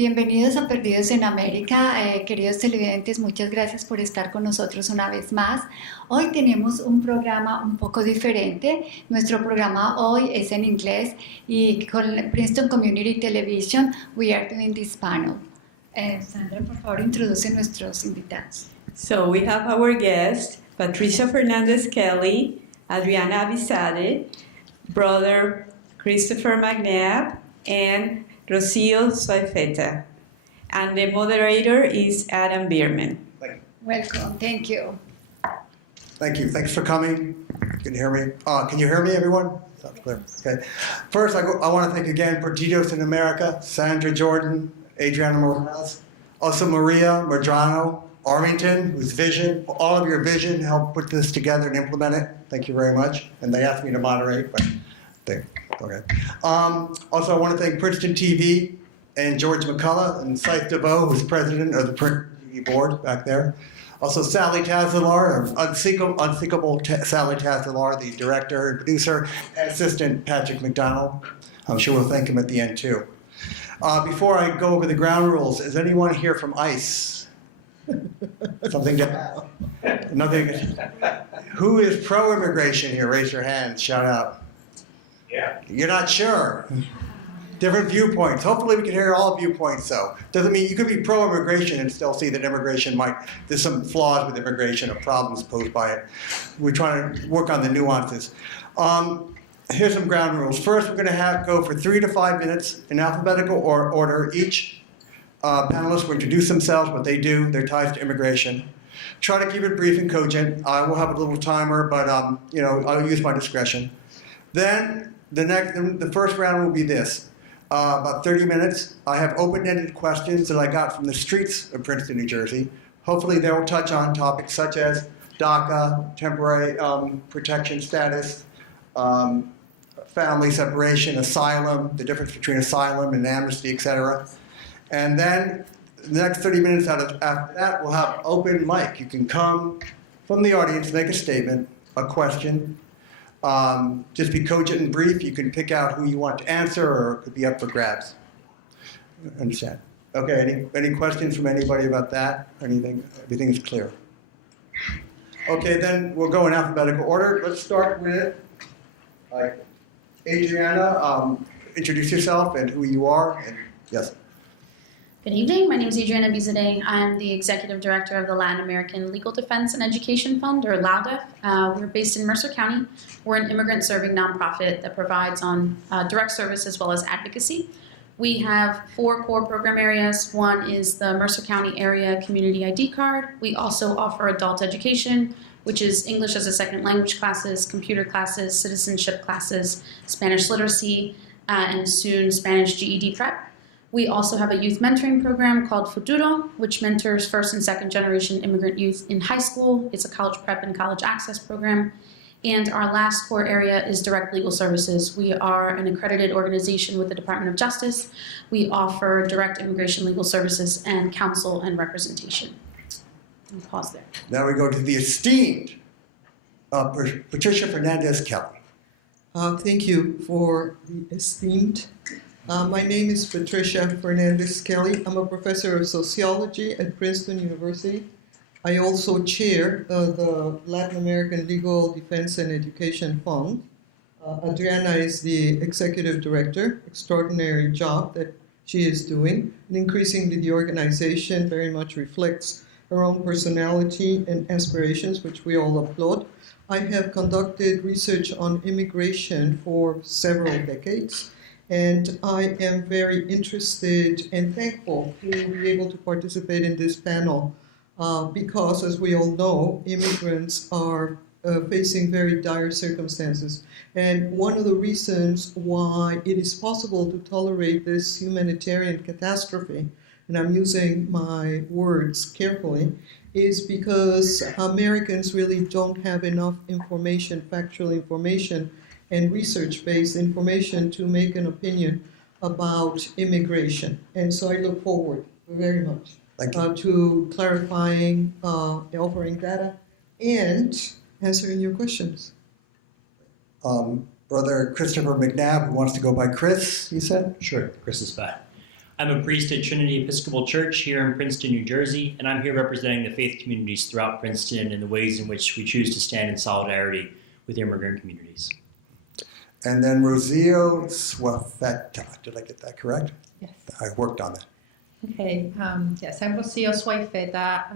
Bienvenidos a Perdidos en América, queridos televidentes, muchas gracias por estar con nosotros una vez más. Hoy tenemos un programa un poco diferente. Nuestro programa hoy es en inglés y con Princeton Community Television we are doing this panel. Sandra, por favor, introduce nuestros invitados. So we have our guest, Patricia Fernandez-Kelly, Adriana Abizadeh, brother Christopher McNabb, and Rocio Suayfeta. And the moderator is Adam Bierman. Thank you. Welcome, thank you. Thank you. Thanks for coming. Can you hear me? Can you hear me, everyone? Sounds clear. Okay. First, I want to thank again Perdidos in America, Sandra Jordan, Adriana Morales, also Maria Medrano, Armington, whose vision, all of your vision helped put this together and implement it. Thank you very much. And they asked me to moderate, but okay. Also, I want to thank Princeton TV and George McCullough and Scythe DeVoe, who's president of the Princeton TV board back there. Also, Sally Tazelaar, Unsinkable Sally Tazelaar, the director and producer, and assistant Patrick McDonald. I'm sure we'll thank him at the end, too. Before I go over the ground rules, is anyone here from ICE? Something to add? Nothing. Who is pro-immigration here? Raise your hand. Shout out. Yeah. You're not sure. Different viewpoints. Hopefully we can hear all viewpoints, though. Doesn't mean you could be pro-immigration and still see that immigration there's some flaws with immigration or problems posed by it. We're trying to work on the nuances. Here's some ground rules. First, we're going to go for 3 to 5 minutes in alphabetical order. Each panelist will introduce themselves, what they do, their ties to immigration. Try to keep it brief and cogent. I will have a little timer, but I'll use my discretion. Then the first round will be this. About 30 minutes. I have open-ended questions that I got from the streets of Princeton, New Jersey. Hopefully they will touch on topics such as DACA, temporary protection status, family separation, asylum, the difference between asylum and amnesty, etc. And then the next 30 minutes after that, we'll have open mic. You can come from the audience, make a statement, a question. Just be cogent and brief. You can pick out who you want to answer, or it could be up for grabs. Understand? Okay, any questions from anybody about that? Anything? Everything is clear. Okay, then we'll go in alphabetical order. Let's start with Adriana. Introduce yourself and who you are. And yes. Good evening. My name is Adriana Abizadeh. I'm the Executive Director of the Latin American Legal Defense and Education Fund, or LALDEF. We're based in Mercer County. We're an immigrant-serving nonprofit that provides on direct service as well as advocacy. We have 4 core program areas. One is the Mercer County Area Community ID Card. We also offer adult education, which is English as a second language classes, computer classes, citizenship classes, Spanish literacy, and soon Spanish GED prep. We also have a youth mentoring program called Futuro, which mentors first and second generation immigrant youth in high school. It's a college prep and college access program. And our last core area is direct legal services. We are an accredited organization with the Department of Justice. We offer direct immigration legal services and counsel and representation. I'll pause there. Now we go to the esteemed Patricia Fernandez-Kelly. Thank you for the esteemed. My name is Patricia Fernandez-Kelly. I'm a professor of sociology at Princeton University. I also chair the Latin American Legal Defense and Education Fund. Adriana is the executive director, extraordinary job that she is doing. And increasingly, the organization very much reflects her own personality and aspirations, which we all applaud. I have conducted research on immigration for several decades. And I am very interested and thankful to be able to participate in this panel because, as we all know, immigrants are facing very dire circumstances. And one of the reasons why it is possible to tolerate this humanitarian catastrophe, and I'm using my words carefully, is because Americans really don't have enough information, factual information, and research-based information to make an opinion about immigration. And so I look forward very much to clarifying, offering data, and answering your questions. Brother Christopher McNabb, who wants to go by Chris, you said? Sure, Chris is fine. I'm a priest at Trinity Episcopal Church here in Princeton, New Jersey, and I'm here representing the faith communities throughout Princeton and the ways in which we choose to stand in solidarity with immigrant communities. And then Rocio Suayfeta. Did I get that correct? Yes. I worked on that. Okay. Yes, I'm Rocio Suayfeta,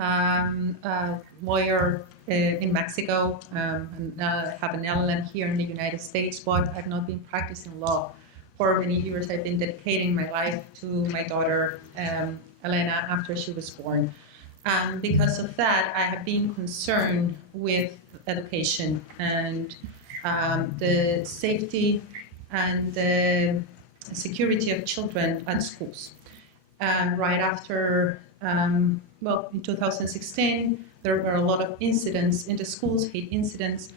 a lawyer in Mexico, and I have an LLM here in the United States, but I've not been practicing law for many years. I've been dedicating my life to my daughter, Elena, after she was born. Because of that, I have been concerned with education and the safety and the security of children at schools. Right after, in 2016, there were a lot of incidents in the schools, hate incidents,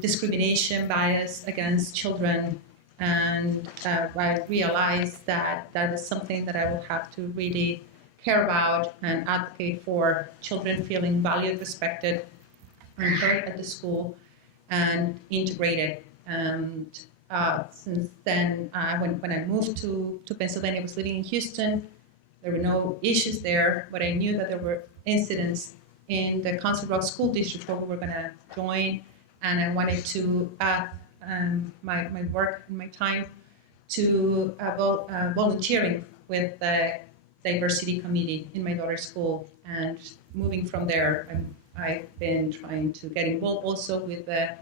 discrimination, bias against children, and I realized that that is something that I will have to really care about and advocate for, children feeling valued, respected, and heard at the school, and integrated. And since then, when I moved to Pennsylvania, I was living in Houston. There were no issues there, but I knew that there were incidents in the Council Rock School District where we were going to join, and I wanted to add my work and my time to volunteering with the diversity committee in my daughter's school. And moving from there, I've been trying to get involved also with the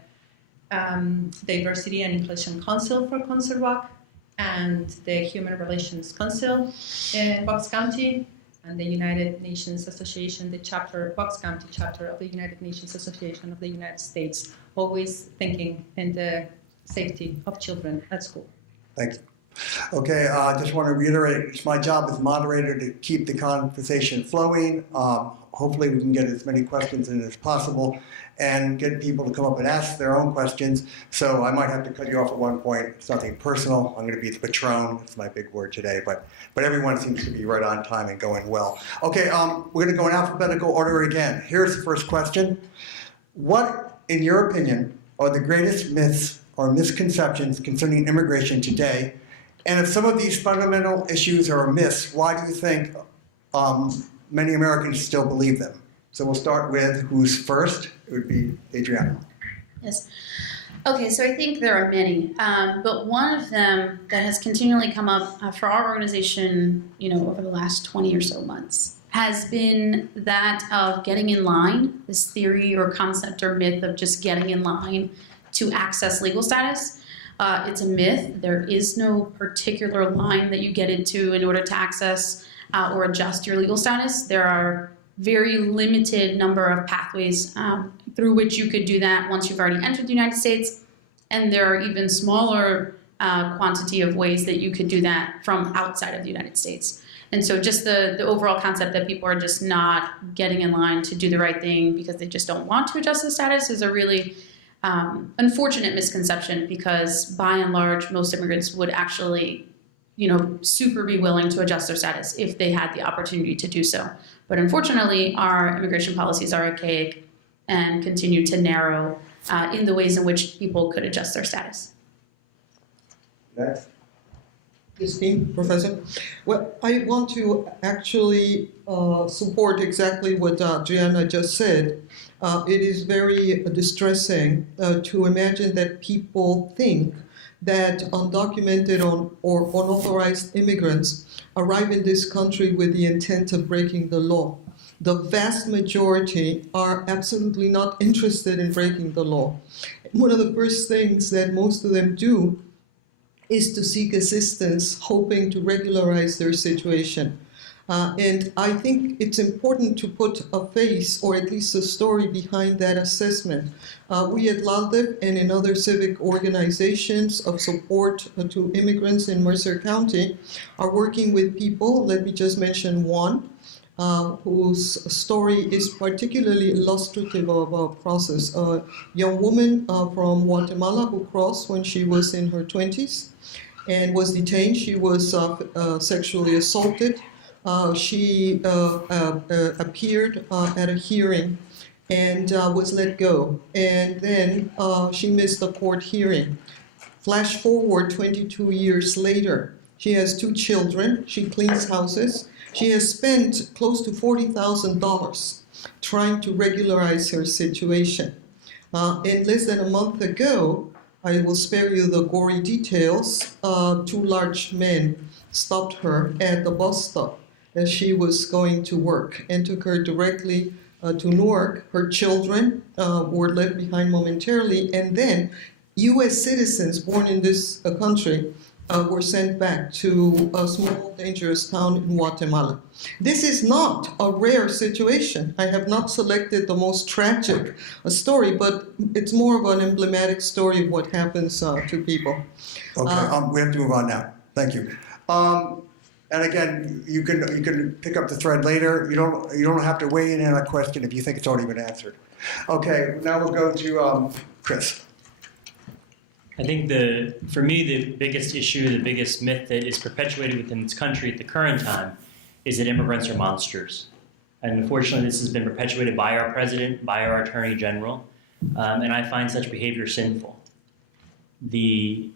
Diversity and Inclusion Council for Council Rock and the Human Relations Council in Bucks County, and the United Nations Association, the chapter, Bucks County chapter of the United Nations Association of the United States, always thinking in the safety of children at school. Thank you. Okay, I just want to reiterate, it's my job as moderator to keep the conversation flowing. Hopefully we can get as many questions in as possible and get people to come up and ask their own questions. So I might have to cut you off at one point. It's nothing personal. I'm going to be the patron. It's my big word today, but everyone seems to be right on time and going well. Okay, we're going to go in alphabetical order again. Here's the first question. What, in your opinion, are the greatest myths or misconceptions concerning immigration today? And if some of these fundamental issues are myths, why do you think many Americans still believe them? So we'll start with who's first. It would be Adriana. Yes. Okay, so I think there are many, but one of them that has continually come up for our organization, over the last 20 or so months, has been that of getting in line, this theory or concept or myth of just getting in line to access legal status. It's a myth. There is no particular line that you get into in order to access or adjust your legal status. There are very limited number of pathways through which you could do that once you've already entered the United States, and there are even smaller quantity of ways that you could do that from outside of the United States. And so just the overall concept that people are just not getting in line to do the right thing because they just don't want to adjust the status is a really unfortunate misconception, because by and large, most immigrants would actually super be willing to adjust their status if they had the opportunity to do so. But unfortunately, our immigration policies are archaic and continue to narrow in the ways in which people could adjust their status. Next. Esteemed Professor, well, I want to actually support exactly what Adriana just said. It is very distressing to imagine that people think that undocumented or unauthorized immigrants arrive in this country with the intent of breaking the law. The vast majority are absolutely not interested in breaking the law. One of the first things that most of them do is to seek assistance, hoping to regularize their situation. And I think it's important to put a face, or at least a story, behind that assessment. We at LALDEF and in other civic organizations of support to immigrants in Mercer County are working with people, let me just mention one, whose story is particularly illustrative of our process. A young woman from Guatemala who crossed when she was in her 20s and was detained. She was sexually assaulted. She appeared at a hearing and was let go. And then she missed the court hearing. Flash forward 22 years later, She has 2 children. She cleans houses. She has spent close to $40,000 trying to regularize her situation. And less than a month ago, I will spare you the gory details, 2 large men stopped her at the bus stop as she was going to work and took her directly to Newark. Her children were left behind momentarily, and then U.S. citizens born in this country were sent back to a small, dangerous town in Guatemala. This is not a rare situation. I have not selected the most tragic story, but it's more of an emblematic story of what happens to people. Okay, we have to move on now. Thank you. And again, you can pick up the thread later. You don't have to weigh in on a question if you think it's already been answered. Okay, now we'll go to Chris. I think for me, the biggest issue, the biggest myth that is perpetuated within this country at the current time is that immigrants are monsters. And unfortunately, this has been perpetuated by our president, by our attorney general, and I find such behavior sinful. The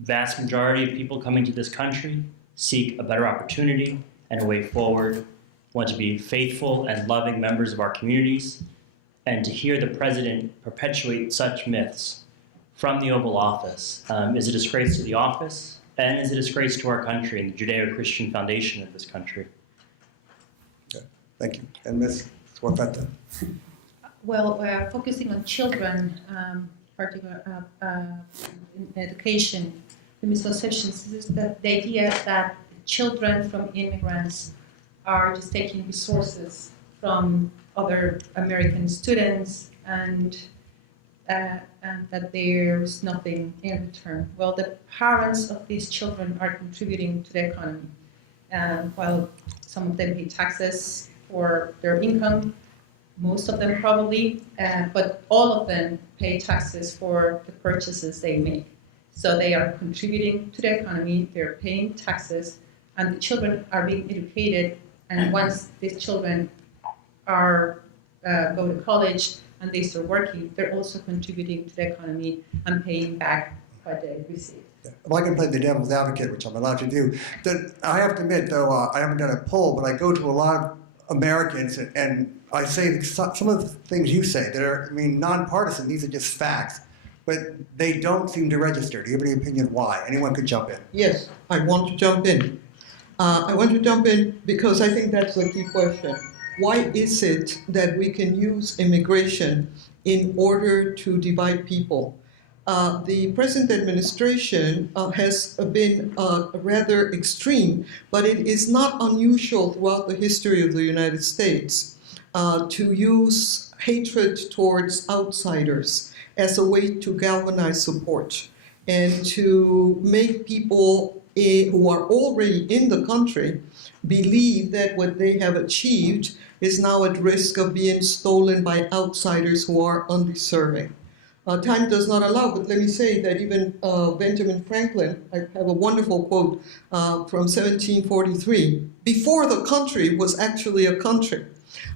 vast majority of people coming to this country seek a better opportunity and a way forward, want to be faithful and loving members of our communities, and to hear the president perpetuate such myths from the Oval Office is a disgrace to the office and is a disgrace to our country and the Judeo-Christian foundation of this country. Okay, thank you. And Ms. Suayfeta. Well, focusing on children, particularly in education, the misconceptions is that the idea that children from immigrants are just taking resources from other American students and that there's nothing in return. Well, the parents of these children are contributing to the economy. While some of them pay taxes for their income, most of them probably, but all of them pay taxes for the purchases they make. So they are contributing to the economy, they're paying taxes, and the children are being educated, and once these children are go to college and they start working, they're also contributing to the economy and paying back what they receive. If I can play the devil's advocate, which I'm allowed to do, then I have to admit, though, I haven't done a poll, but I go to a lot of Americans and I say some of the things you say that are, nonpartisan, these are just facts, but they don't seem to register. Do you have any opinion why? Anyone could jump in. Yes, I want to jump in. I want to jump in because I think that's the key question. Why is it that we can use immigration in order to divide people? The present administration has been rather extreme, but it is not unusual throughout the history of the United States to use hatred towards outsiders as a way to galvanize support and to make people who are already in the country believe that what they have achieved is now at risk of being stolen by outsiders who are undeserving. Time does not allow, but let me say that even Benjamin Franklin, I have a wonderful quote from 1743, before the country was actually a country,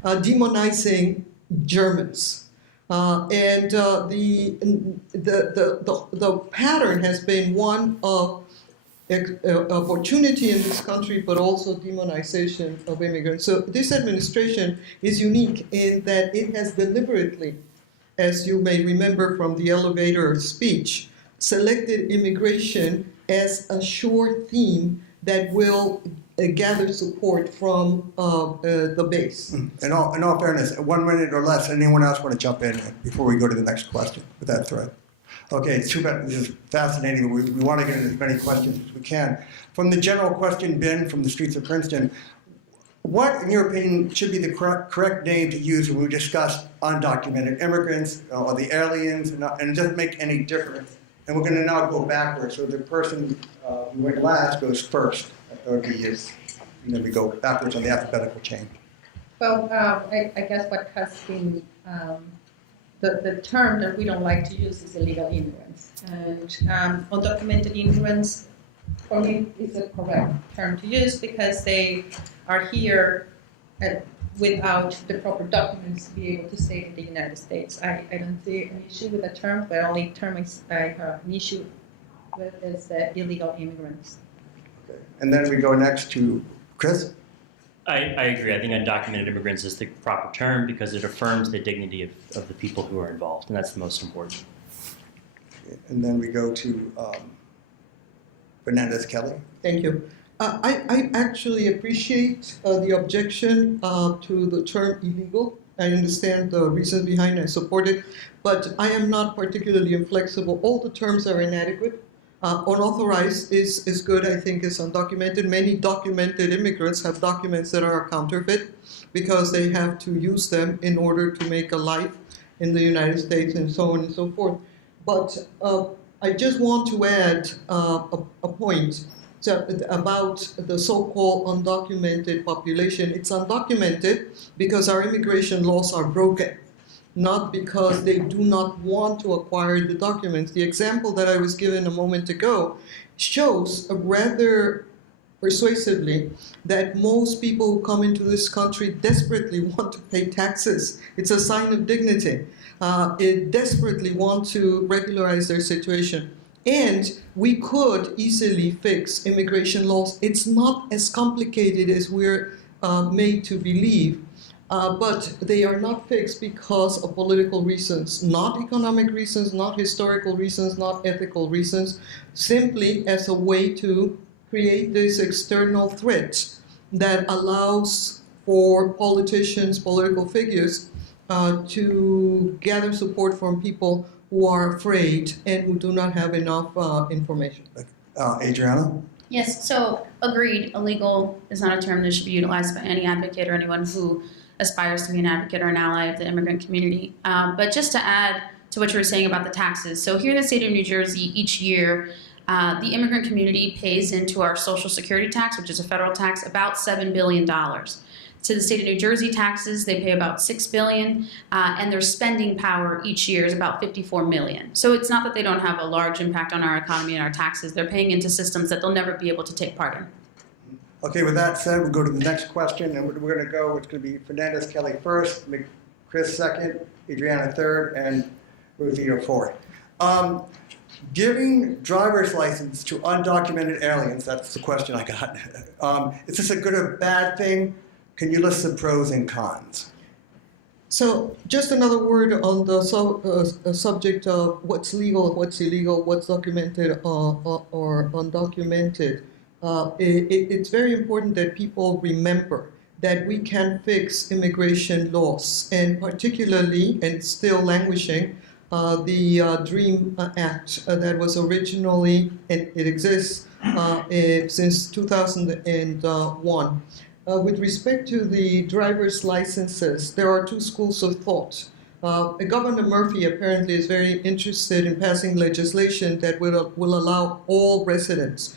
demonizing Germans. And the pattern has been one of opportunity in this country, but also demonization of immigrants. So this administration is unique in that it has deliberately, as you may remember from the elevator speech, selected immigration as a sure theme that will gather support from the base. In all fairness, 1 minute or less, anyone else want to jump in before we go to the next question with that thread? Okay, it's too bad. This is fascinating. We want to get into as many questions as we can. From the general question bin from the streets of Princeton, what, in your opinion, should be the correct name to use when we discuss undocumented immigrants or the aliens, and it doesn't make any difference? And we're going to now go backwards. So the person who went last goes first. That would be you. And then we go backwards on the alphabetical chain. Well, I guess what has been the term that we don't like to use is illegal immigrants. And undocumented immigrants, for me, is a correct term to use because they are here without the proper documents to be able to stay in the United States. I don't see an issue with the term. The only term I have an issue with is illegal immigrants. Okay. And then we go next to Chris. I agree. I think undocumented immigrants is the proper term because it affirms the dignity of the people who are involved, and that's the most important. And then we go to Fernandez-Kelly. Thank you. I actually appreciate the objection to the term illegal. I understand the reasons behind it, I support it, but I am not particularly inflexible. All the terms are inadequate. Unauthorized is good, I think, is undocumented. Many documented immigrants have documents that are counterfeit because they have to use them in order to make a life in the United States and so on and so forth. But I just want to add a point about the so-called undocumented population. It's undocumented because our immigration laws are broken, not because they do not want to acquire the documents. The example that I was given a moment ago shows rather persuasively that most people who come into this country desperately want to pay taxes. It's a sign of dignity. They desperately want to regularize their situation. And we could easily fix immigration laws. It's not as complicated as we're made to believe. But they are not fixed because of political reasons, not economic reasons, not historical reasons, not ethical reasons, simply as a way to create this external threat that allows for politicians, political figures, to gather support from people who are afraid and who do not have enough information. Adriana? Yes, so agreed, illegal is not a term that should be utilized by any advocate or anyone who aspires to be an advocate or an ally of the immigrant community. But just to add to what you were saying about the taxes, so here in the state of New Jersey, each year, the immigrant community pays into our Social Security tax, which is a federal tax, about $7 billion. To the state of New Jersey taxes, they pay about $6 billion, and their spending power each year is about $54 million. So it's not that they don't have a large impact on our economy and our taxes. They're paying into systems that they'll never be able to take part in. Okay, with that said, we'll go to the next question, and we're going to go, it's going to be Fernandez-Kelly first, Chris second, Adriana third, and Rocio fourth. Giving driver's license to undocumented aliens, that's the question I got. Is this a good or bad thing? Can you list the pros and cons? So just another word on the subject of what's legal, what's illegal, what's documented or undocumented. It's very important that people remember that we can fix immigration laws, and particularly, and still languishing, the DREAM Act that was originally, and it exists since 2001. With respect to the driver's licenses, there are two schools of thought. Governor Murphy apparently is very interested in passing legislation that will allow all residents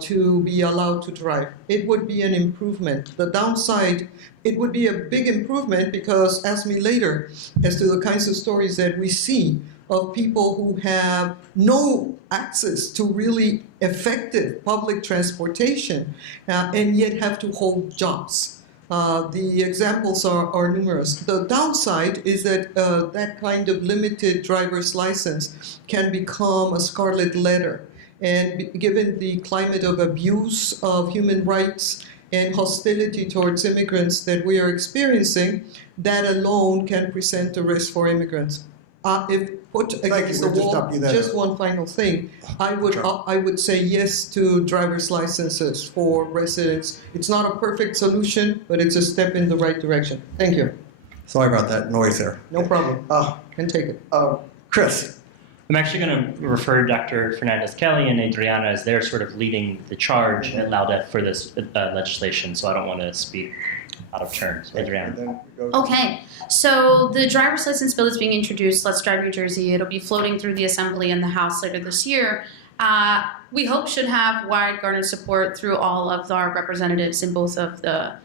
to be allowed to drive. It would be an improvement. The downside, it would be a big improvement because, ask me later, as to the kinds of stories that we see of people who have no access to really effective public transportation and yet have to hold jobs. The examples are numerous. The downside is that that kind of limited driver's license can become a scarlet letter. And given the climate of abuse of human rights and hostility towards immigrants that we are experiencing, that alone can present a risk for immigrants. If put against the wall, just one final thing, I would say yes to driver's licenses for residents. It's not a perfect solution, but it's a step in the right direction. Thank you. Sorry about that noise there. No problem. Can take it. Chris. I'm actually going to refer Dr. Fernandez-Kelly and Adriana as they're sort of leading the charge at LALDEF for this legislation, so I don't want to speak out of turn. So Adriana. Okay, so the driver's license bill is being introduced, Let's Drive New Jersey. It'll be floating through the Assembly and the House later this year. We hope should have wide garnered support through all of our representatives in both of the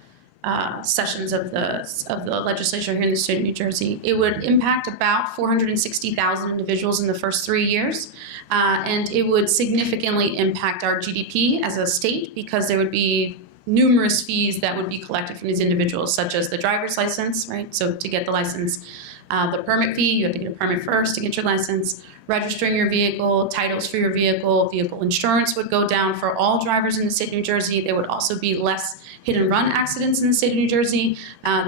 sessions of the legislature here in the state of New Jersey. It would impact about 460,000 individuals in the first 3 years, and it would significantly impact our GDP as a state because there would be numerous fees that would be collected from these individuals, such as the driver's license, right? So to get the license, the permit fee, you have to get a permit first to get your license, registering your vehicle, titles for your vehicle, vehicle insurance would go down for all drivers in the state of New Jersey. There would also be less hit-and-run accidents in the state of New Jersey.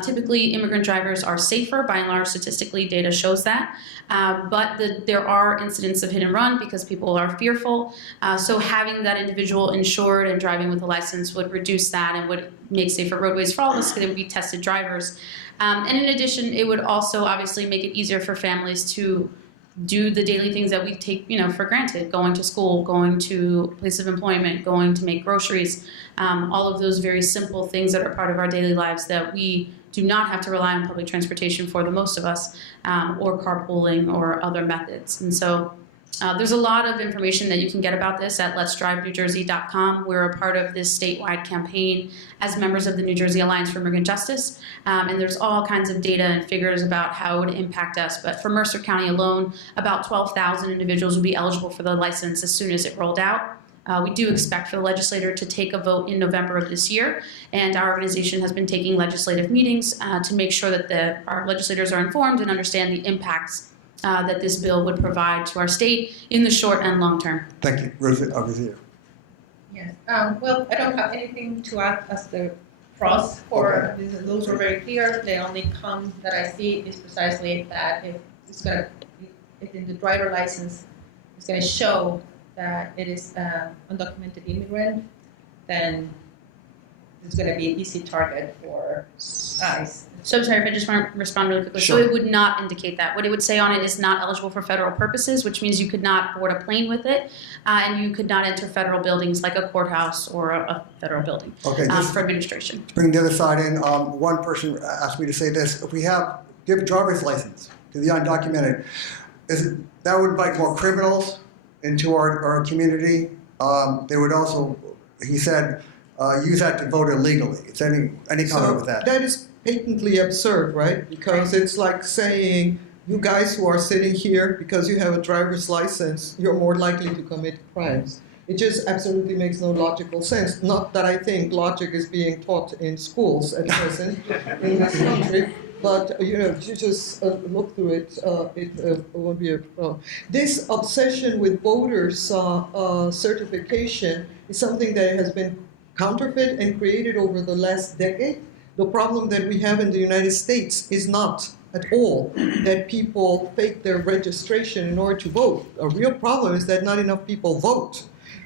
Typically, immigrant drivers are safer. By and large, statistically, data shows that. But there are incidents of hit-and-run because people are fearful. So having that individual insured and driving with a license would reduce that and would make safer roadways for all of us because they would be tested drivers. And in addition, it would also obviously make it easier for families to do the daily things that we take, for granted, going to school, going to place of employment, going to make groceries, all of those very simple things that are part of our daily lives that we do not have to rely on public transportation for, the most of us, or carpooling or other methods. And so there's a lot of information that you can get about this at letsdrivenewjersey.com. We're a part of this statewide campaign as members of the New Jersey Alliance for Immigrant Justice. And there's all kinds of data and figures about how it would impact us. But for Mercer County alone, about 12,000 individuals would be eligible for the license as soon as it rolled out. We do expect for the legislator to take a vote in November of this year, and our organization has been taking legislative meetings to make sure that our legislators are informed and understand the impacts that this bill would provide to our state in the short and long term. Thank you. Rocio. Yes. Well, I don't have anything to add as the pros for those are very clear. The only con that I see is precisely that if in the driver license it's going to show that it is undocumented immigrant, then it's going to be an easy target for ICE. So I'm sorry if I just want to respond really quickly. Sure. So it would not indicate that. What it would say on it is not eligible for federal purposes, which means you could not board a plane with it, and you could not enter federal buildings like a courthouse or a federal building for administration. To bring the other side in, one person asked me to say this: if we give a driver's license to the undocumented, that would invite more criminals into our community. They would also, he said, use that to vote illegally. Is any comment with that? That is patently absurd, right? Because it's like saying, you guys who are sitting here, because you have a driver's license, you're more likely to commit crimes. It just absolutely makes no logical sense. Not that I think logic is being taught in schools at present in this country, but you just look through it, it won't be a problem. This obsession with voters certification is something that has been counterfeit and created over the last decade. The problem that we have in the United States is not at all that people fake their registration in order to vote. A real problem is that not enough people vote.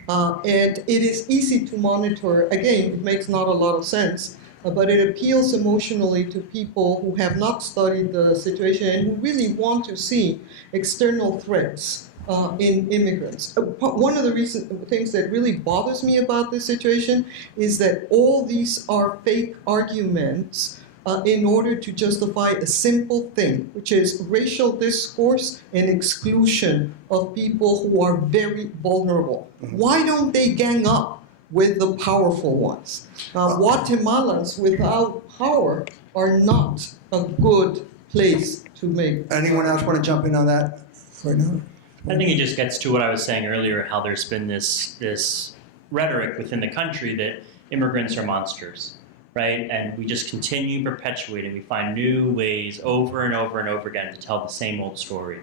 And it is easy to monitor. Again, it makes not a lot of sense, but it appeals emotionally to people who have not studied the situation and who really want to see external threats in immigrants. One of the things that really bothers me about this situation is that all these are fake arguments in order to justify a simple thing, which is racial discourse and exclusion of people who are very vulnerable. Mm-hmm. Why don't they gang up with the powerful ones? Guatemalans without power are not a good place to make. Anyone else want to jump in on that right now? I think it just gets to what I was saying earlier, how there's been this rhetoric within the country that immigrants are monsters, right? And we just continue perpetuating. We find new ways over and over and over again to tell the same old story.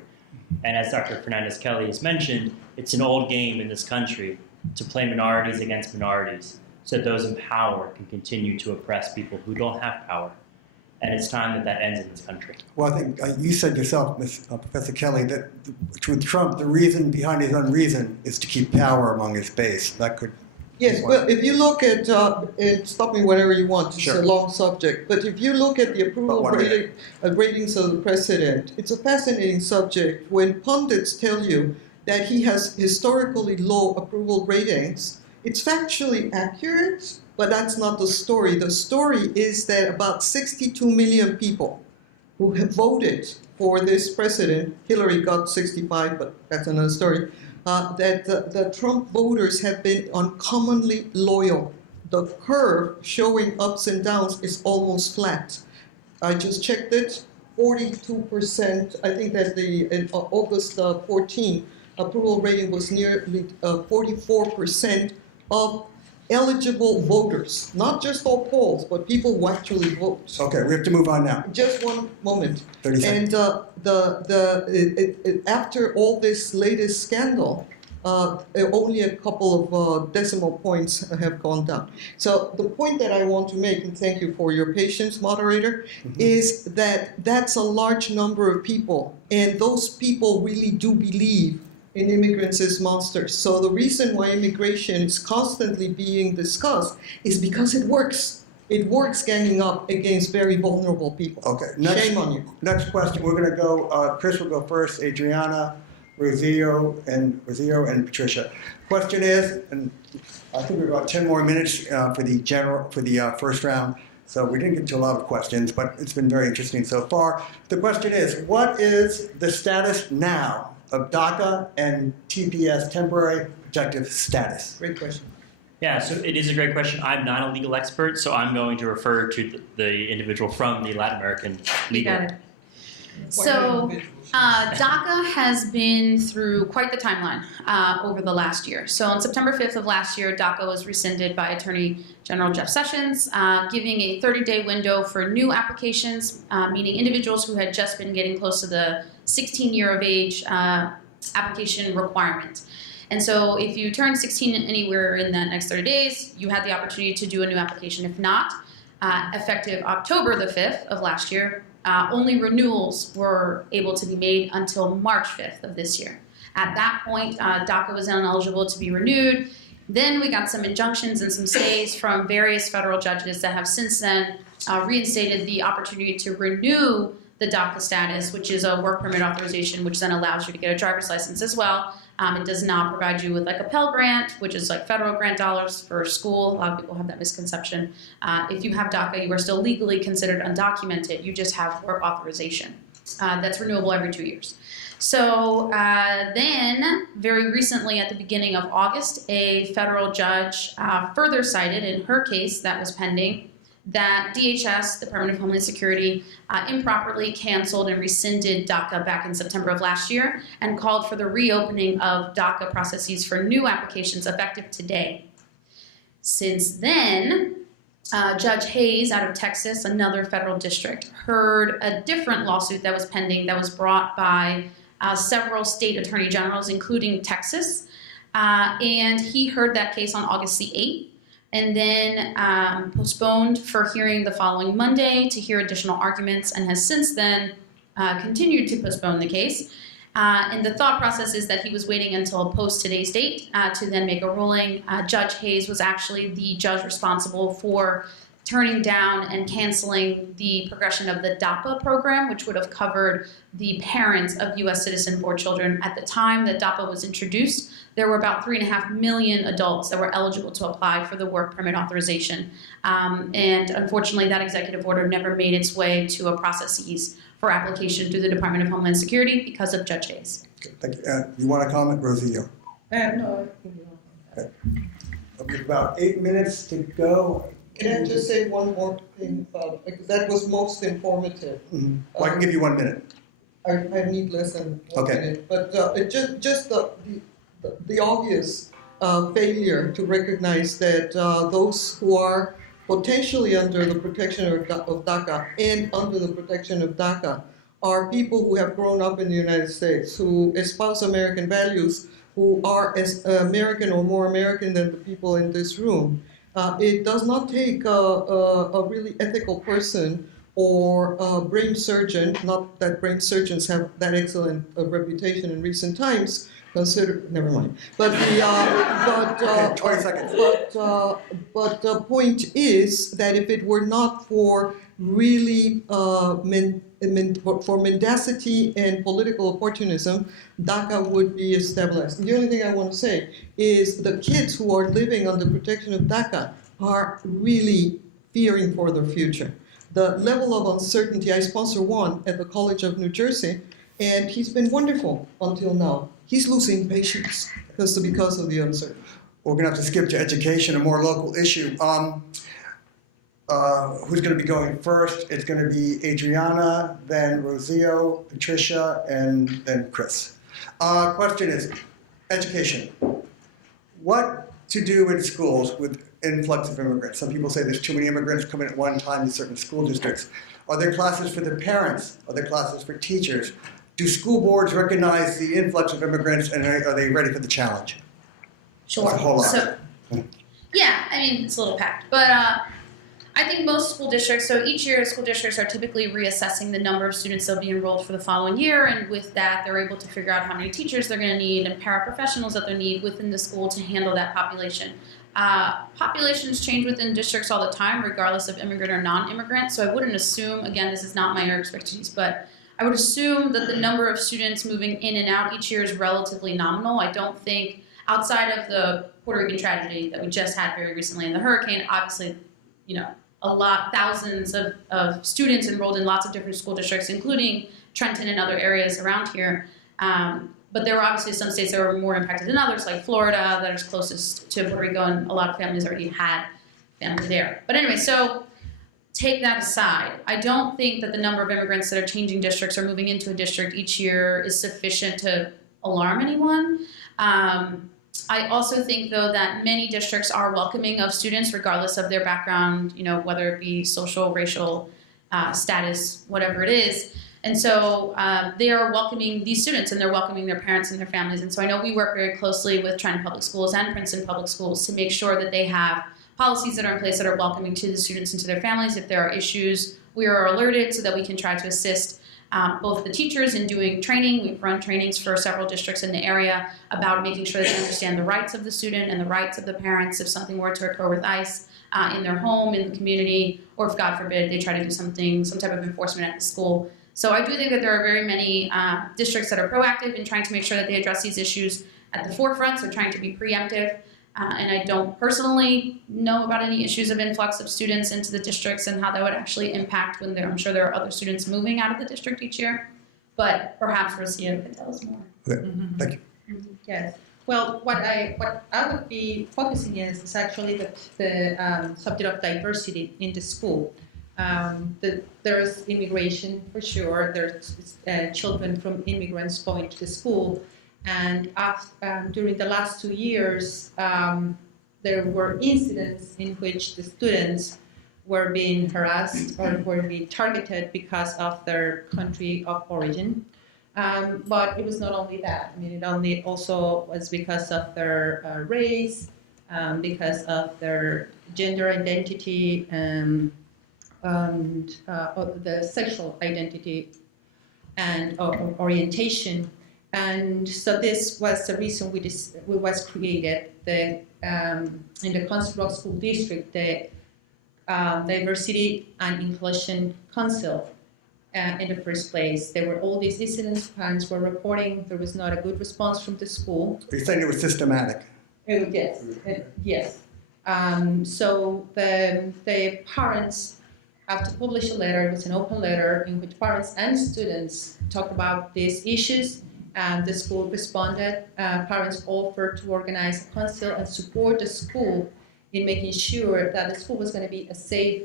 And as Dr. Fernandez-Kelly has mentioned, it's an old game in this country to play minorities against minorities so that those in power can continue to oppress people who don't have power. And it's time that ends in this country. Well, I think you said yourself, Professor Kelly, that with Trump, the reason behind his unreason is to keep power among his base. That could... Yes, well, if you look at, stop me whenever you want, it's sure. a long subject, but if you look at the approval ratings of the president, it's a fascinating subject. When pundits tell you that he has historically low approval ratings, it's factually accurate, but that's not the story. The story is that about 62 million people who have voted for this president, Hillary got 65, but that's another story, that the Trump voters have been uncommonly loyal. The curve showing ups and downs is almost flat. I just checked it, 42%, I think that in August 14, approval rating was nearly 44% of eligible voters, not just all polls, but people who actually vote. Okay, we have to move on now. Just one moment. 30 seconds. And after all this latest scandal, only a couple of decimal points have gone down. So the point that I want to make, and thank you for your patience, moderator, is that that's a large number of people, and those people really do believe in immigrants as monsters. So the reason why immigration is constantly being discussed is because it works. It works ganging up against very vulnerable people. Okay. Shame on you. Next question. We're going to go. Chris will go first. Adriana, Rocio, and Patricia. Question is, and I think we've got 10 more minutes for the first round. So we didn't get to a lot of questions, but it's been very interesting so far. The question is, what is the status now of DACA and TPS, temporary protective status? Great question. Yeah, so it is a great question. I'm not a legal expert, so I'm going to refer to the individual from the Latin American legal. You got it. So DACA has been through quite the timeline over the last year. So on September 5th of last year, DACA was rescinded by Attorney General Jeff Sessions, giving a 30-day window for new applications, meaning individuals who had just been getting close to the 16-year of age application requirement. And so if you turn 16 anywhere in that next 30 days, you had the opportunity to do a new application. If not, effective October the 5th of last year, only renewals were able to be made until March 5th of this year. At that point, DACA was ineligible to be renewed. Then we got some injunctions and some stays from various federal judges that have since then reinstated the opportunity to renew the DACA status, which is a work permit authorization, which then allows you to get a driver's license as well. It does not provide you with like a Pell Grant, which is like federal grant dollars for school. A lot of people have that misconception. If you have DACA, you are still legally considered undocumented. You just have work authorization. That's renewable every 2 years. So then, very recently at the beginning of August, a federal judge further cited in her case that was pending that DHS, Department of Homeland Security, improperly canceled and rescinded DACA back in September of last year and called for the reopening of DACA processes for new applications effective today. Since then, Judge Hayes out of Texas, another federal district, heard a different lawsuit that was pending that was brought by several state attorney generals, including Texas, and he heard that case on August the 8th. And then postponed for hearing the following Monday to hear additional arguments, and has since then continued to postpone the case. And the thought process is that he was waiting until post today's date to then make a ruling. Judge Hayes was actually the judge responsible for turning down and canceling the progression of the DAPA program, which would have covered the parents of U.S. citizen-born children. At the time that DAPA was introduced, there were about 3.5 million adults that were eligible to apply for the work permit authorization. And unfortunately, that executive order never made its way to a processes for application through the Department of Homeland Security because of Judge Hayes. Okay, thank you. You want to comment, Rocio? No. Okay. We have about 8 minutes to go. Can I just say one more thing about it? Because that was most informative. Mm-hmm. Well, I can give you 1 minute. I need less than 1 minute. But it just the obvious failure to recognize that those who are potentially under the protection of DACA and under the protection of DACA are people who have grown up in the United States, who espouse American values, who are as American or more American than the people in this room. It does not take a really ethical person or a brain surgeon, not that brain surgeons have that excellent reputation in recent times, never mind. But the 20 seconds. But the point is that if it were not for really for mendacity and political opportunism, DACA would be established. The only thing I want to say is the kids who are living under protection of DACA are really fearing for their future. The level of uncertainty, I sponsor one at the College of New Jersey, and he's been wonderful until now. He's losing patience because of the uncertainty. We're going to have to skip to education, a more local issue. Who's going to be going first? It's going to be Adriana, then Rocio, Patricia, and then Chris. Question is, education. What to do in schools with influx of immigrants? Some people say there's too many immigrants coming at one time in certain school districts. Are there classes for the parents? Are there classes for teachers? Do school boards recognize the influx of immigrants, and are they ready for the challenge? Sure. That's a whole lot. So, yeah, I mean, it's a little packed. But I think most school districts, so each year school districts are typically reassessing the number of students they'll be enrolled for the following year, and with that they're able to figure out how many teachers they're going to need and paraprofessionals that they need within the school to handle that population. Populations change within districts all the time, regardless of immigrant or non-immigrant, so I wouldn't assume, again, this is not my area of expertise, but I would assume that the number of students moving in and out each year is relatively nominal. I don't think, outside of the Puerto Rican tragedy that we just had very recently in the hurricane, obviously, you know, thousands of students enrolled in lots of different school districts, including Trenton and other areas around here. But there were obviously some states that were more impacted than others, like Florida, that is closest to Puerto Rico, and a lot of families already had family there. But anyway, so take that aside. I don't think that the number of immigrants that are changing districts or moving into a district each year is sufficient to alarm anyone. I also think, though, that many districts are welcoming of students regardless of their background, you know, whether it be social, racial, status, whatever it is. And so they are welcoming these students, and they're welcoming their parents and their families. And so I know we work very closely with Trenton Public Schools and Princeton Public Schools to make sure that they have policies that are in place that are welcoming to the students and to their families. If there are issues, we are alerted so that we can try to assist both the teachers in doing training. We've run trainings for several districts in the area about making sure that they understand the rights of the student and the rights of the parents if something were to occur with ICE in their home, in the community, or if, God forbid, they try to do some type of enforcement at the school. So I do think that there are very many districts that are proactive in trying to make sure that they address these issues at the forefront, so trying to be preemptive. And I don't personally know about any issues of influx of students into the districts and how that would actually impact when I'm sure there are other students moving out of the district each year. But perhaps Rocio can tell us more. Okay. Thank you. Yes. Well, what I would be focusing is actually the subject of diversity in the school. There's immigration for sure. There's children from immigrants going to the school. And during the last 2 years, there were incidents in which the students were being harassed or were being targeted because of their country of origin. But it was not only that. I mean, it also was because of their race, because of their gender identity, and of the sexual identity and orientation. And so this was the reason we was created in the Council Rock School District, the Diversity and Inclusion Council. In the first place, there were all these incidents. Parents were reporting there was not a good response from the school. Are you saying it was systematic? Yes, yes. So the parents have to publish a letter. It was an open letter in which parents and students talked about these issues. And the school responded. Parents offered to organize a council and support the school in making sure that the school was going to be a safe,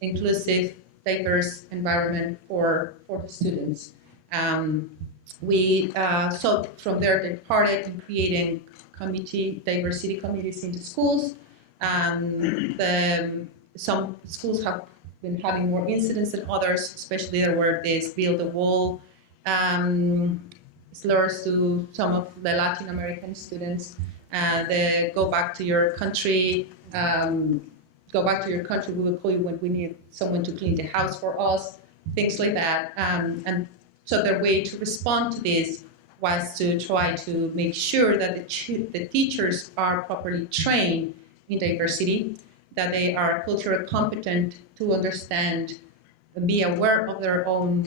inclusive, diverse environment for the students. So from there they parted in creating diversity committees in the schools. Some schools have been having more incidents than others, especially there were these build a wall slurs to some of the Latin American students. They go back to your country. Go back to your country. We will call you when we need someone to clean the house for us. Things like that. And so their way to respond to this was to try to make sure that the teachers are properly trained in diversity, that they are culturally competent to understand and be aware of their own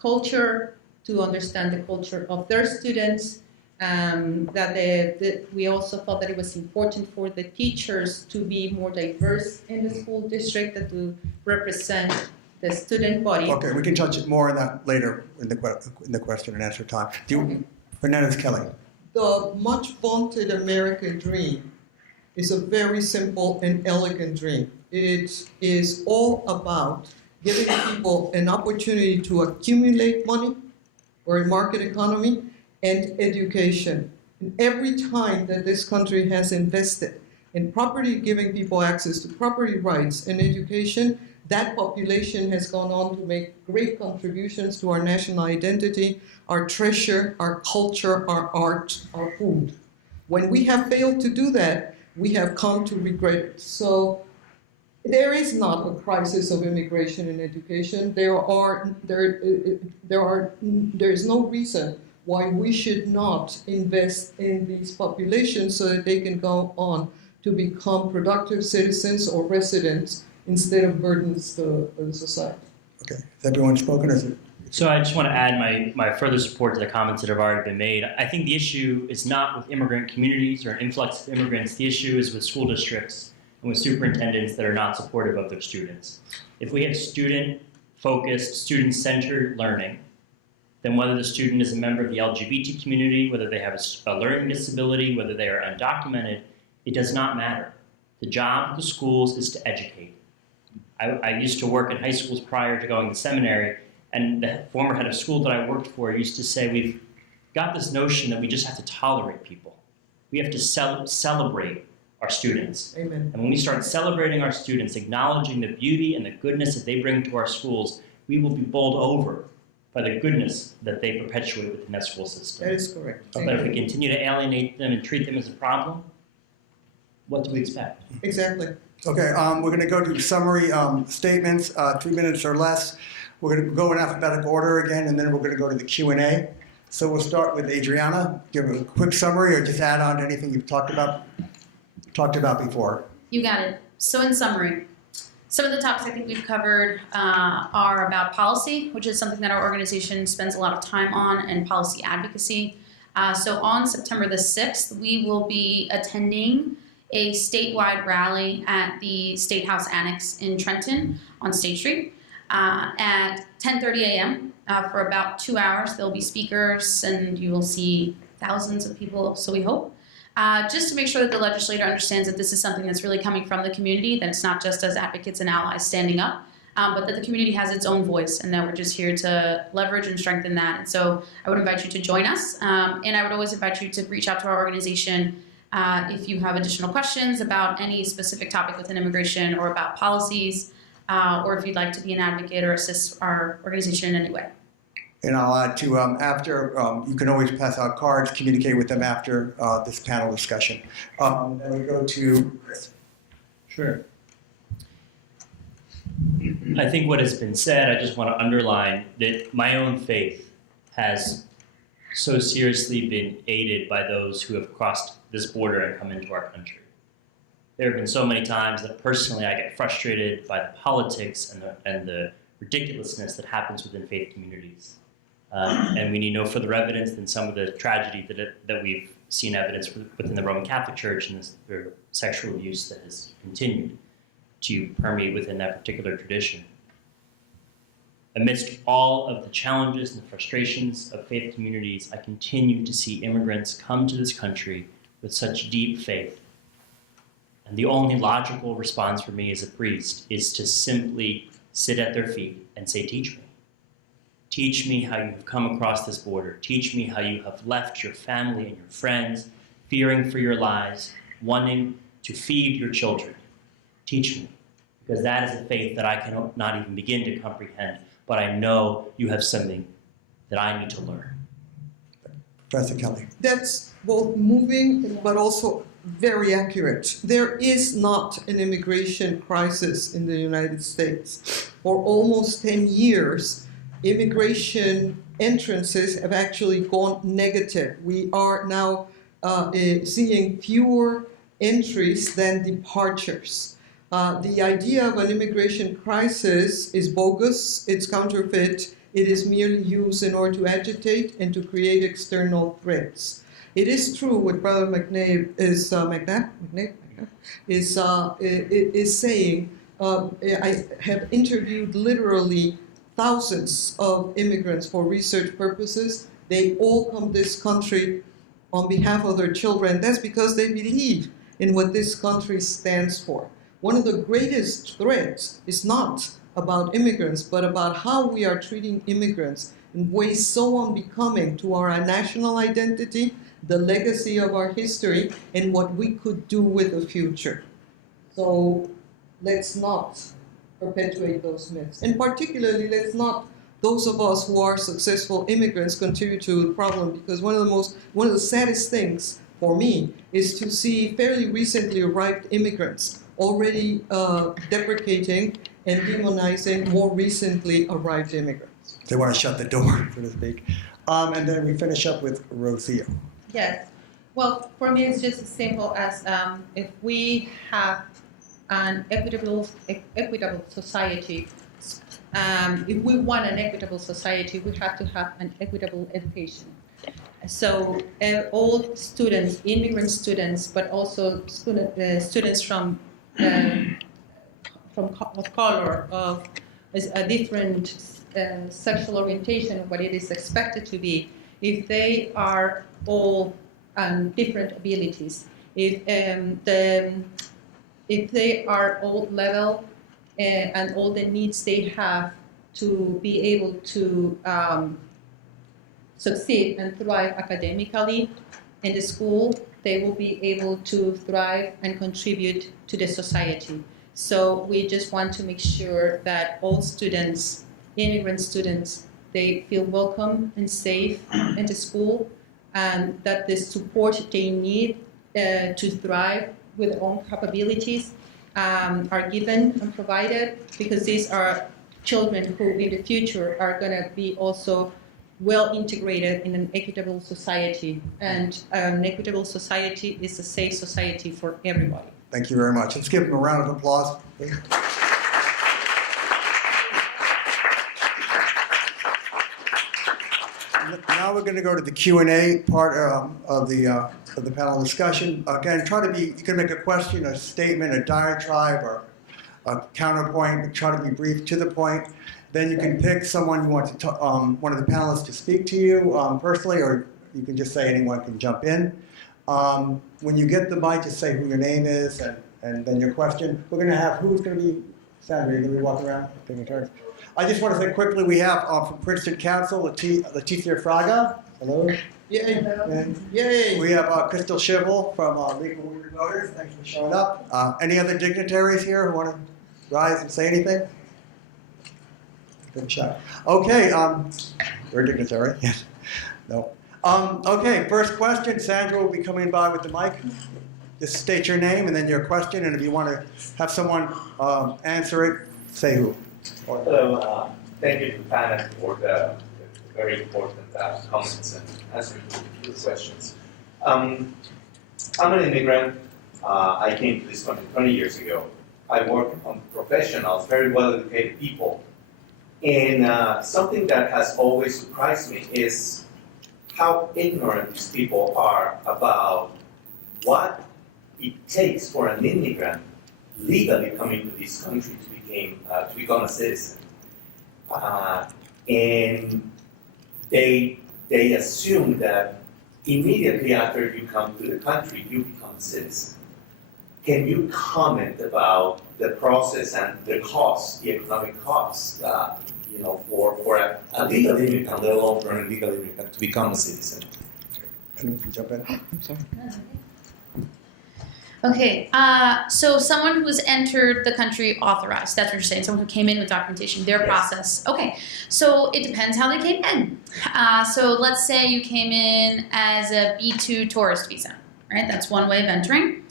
culture, to understand the culture of their students. We also thought that it was important for the teachers to be more diverse in the school district and to represent the student body. Okay, we can touch more on that later in the question and answer time. Fernandez-Kelly. The much vaunted American dream is a very simple and elegant dream. It is all about giving people an opportunity to accumulate money or a market economy and education. And every time that this country has invested in property, giving people access to property rights and education, that population has gone on to make great contributions to our national identity, our treasure, our culture, our art, our food. When we have failed to do that, we have come to regret it. So there is not a crisis of immigration and education. There is no reason why we should not invest in these populations so that they can go on to become productive citizens or residents instead of burdens to the society. Okay, has everyone spoken? Or is it? So I just want to add my further support to the comments that have already been made. I think the issue is not with immigrant communities or an influx of immigrants. The issue is with school districts and with superintendents that are not supportive of their students. If we have student-focused, student-centered learning, then whether the student is a member of the LGBT community, whether they have a learning disability, whether they are undocumented, it does not matter. The job of the schools is to educate. I used to work in high schools prior to going to seminary, and the former head of school that I worked for used to say, we've got this notion that we just have to tolerate people. We have to celebrate our students. Amen. And when we start celebrating our students, acknowledging the beauty and the goodness that they bring to our schools, we will be bowled over by the goodness that they perpetuate within that school system. That is correct. But if we continue to alienate them and treat them as a problem, what do we expect? Exactly. Okay, we're going to go to summary statements, 3 minutes or less. We're going to go in alphabetical order again, and then we're going to go to the Q&A. So we'll start with Adriana. Give a quick summary or just add on to anything you've talked about before. You got it. So in summary, some of the topics I think we've covered are about policy, which is something that our organization spends a lot of time on, and policy advocacy. So on September the 6th, we will be attending a statewide rally at the State House Annex in Trenton on State Street at 10:30 a.m. For about 2 hours. There'll be speakers, and you will see thousands of people, so we hope. Just to make sure that the legislator understands that this is something that's really coming from the community, that it's not just as advocates and allies standing up, but that the community has its own voice, and that we're just here to leverage and strengthen that. And so I would invite you to join us, and I would always invite you to reach out to our organization if you have additional questions about any specific topic within immigration or about policies, or if you'd like to be an advocate or assist our organization in any way. And I'll add to after, you can always pass out cards, communicate with them after this panel discussion. Then we go to Chris. Sure. I think what has been said, I just want to underline that my own faith has so seriously been aided by those who have crossed this border and come into our country. There have been so many times that personally I get frustrated by the politics and the ridiculousness that happens within faith communities. And we need no further evidence than some of the tragedy that we've seen evidence within the Roman Catholic Church and the sexual abuse that has continued to permeate within that particular tradition. Amidst all of the challenges and the frustrations of faith communities, I continue to see immigrants come to this country with such deep faith. And the only logical response for me as a priest is to simply sit at their feet and say, teach me. Teach me how you have come across this border. Teach me how you have left your family and your friends, fearing for your lives, wanting to feed your children. Teach me, because that is a faith that I cannot even begin to comprehend, but I know you have something that I need to learn. Professor Kelly. That's both moving but also very accurate. There is not an immigration crisis in the United States. For almost 10 years, immigration entrances have actually gone negative. We are now seeing fewer entries than departures. The idea of an immigration crisis is bogus, it's counterfeit, it is merely used in order to agitate and to create external threats. It is true what Brother McNabb is saying. I have interviewed literally thousands of immigrants for research purposes. They all come to this country on behalf of their children. That's because they believe in what this country stands for. One of the greatest threats is not about immigrants, but about how we are treating immigrants in ways so unbecoming to our national identity, the legacy of our history and what we could do with the future. So let's not perpetuate those myths. And particularly, let's not, those of us who are successful immigrants, contribute to the problem, because one of the saddest things for me is to see fairly recently arrived immigrants already deprecating and demonizing more recently arrived immigrants. They want to shut the door, so to speak. And then we finish up with Rocio. Yes. Well, for me, it's just as simple as if we have an equitable society, if we want an equitable society, we have to have an equitable education. So all students, immigrant students, but also students from color, of a different sexual orientation, what it is expected to be, if they are all different abilities, if they are all level and all the needs they have to be able to succeed and thrive academically in the school, they will be able to thrive and contribute to the society. So we just want to make sure that all students, immigrant students, they feel welcome and safe in the school, and that the support they need to thrive with their own capabilities are given and provided, because these are children who in the future are going to be also well integrated in an equitable society. And an equitable society is a safe society for everybody. Thank you very much. Let's give them a round of applause. Now we're going to go to the Q&A part of the panel discussion. Again, try to be, you can make a question, a statement, a diatribe, or a counterpoint, but try to be brief, to the point. Then you can pick someone you want to talk, one of the panelists to speak to you personally, or you can just say anyone can jump in. When you get the mic, just say who your name is and then your question. We're going to have, who's going to be, Sandra, you're going to be walking around, taking turns. I just want to say quickly, we have from Princeton Council, Leticia Fraga. Hello. Yay. And Yay. we have Crystal Schivel from Legal Women Voters. Thanks for showing up. Any other dignitaries here who want to rise and say anything? Good shot. Okay, we're a dignitary. Yes. No. Okay, first question. Sandra will be coming by with the mic. Just state your name and then your question, and if you want to have someone answer it, say who. Hello, thank you to the panel for the very important comments and answers to the questions. I'm an immigrant. I came to this country 20 years ago. I work on professionals, very well-educated people. And something that has always surprised me is how ignorant these people are about what it takes for an immigrant legally coming to this country to become a citizen. And they assume that immediately after you come to the country, you become a citizen. Can you comment about the process and the cost, the economic costs, for a legal immigrant, let alone for an illegal immigrant to become a citizen? Anyone can jump in. I'm sorry. Okay, so someone who has entered the country authorized, that's what you're saying, someone who came in with documentation, their process. Okay, so it depends how they came in. So let's say you came in as a B2 tourist visa, right? That's one way of entering.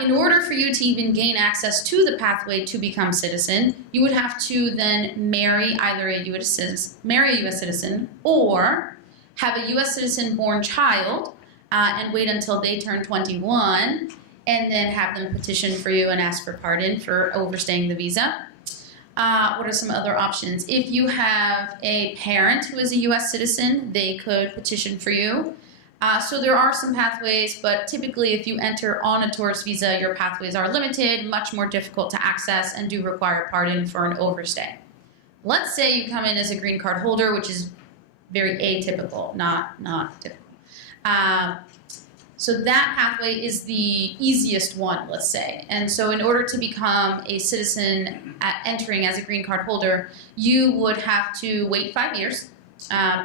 In order for you to even gain access to the pathway to become citizen, you would have to then marry either a U.S. citizen, or have a U.S. citizen born child and wait until they turn 21, and then have them petition for you and ask for pardon for overstaying the visa. What are some other options? If you have a parent who is a U.S. citizen, they could petition for you. So there are some pathways, but typically if you enter on a tourist visa, your pathways are limited, much more difficult to access, and do require pardon for an overstay. Let's say you come in as a green card holder, which is very atypical, not typical. So that pathway is the easiest one, let's say. And so in order to become a citizen entering as a green card holder, you would have to wait 5 years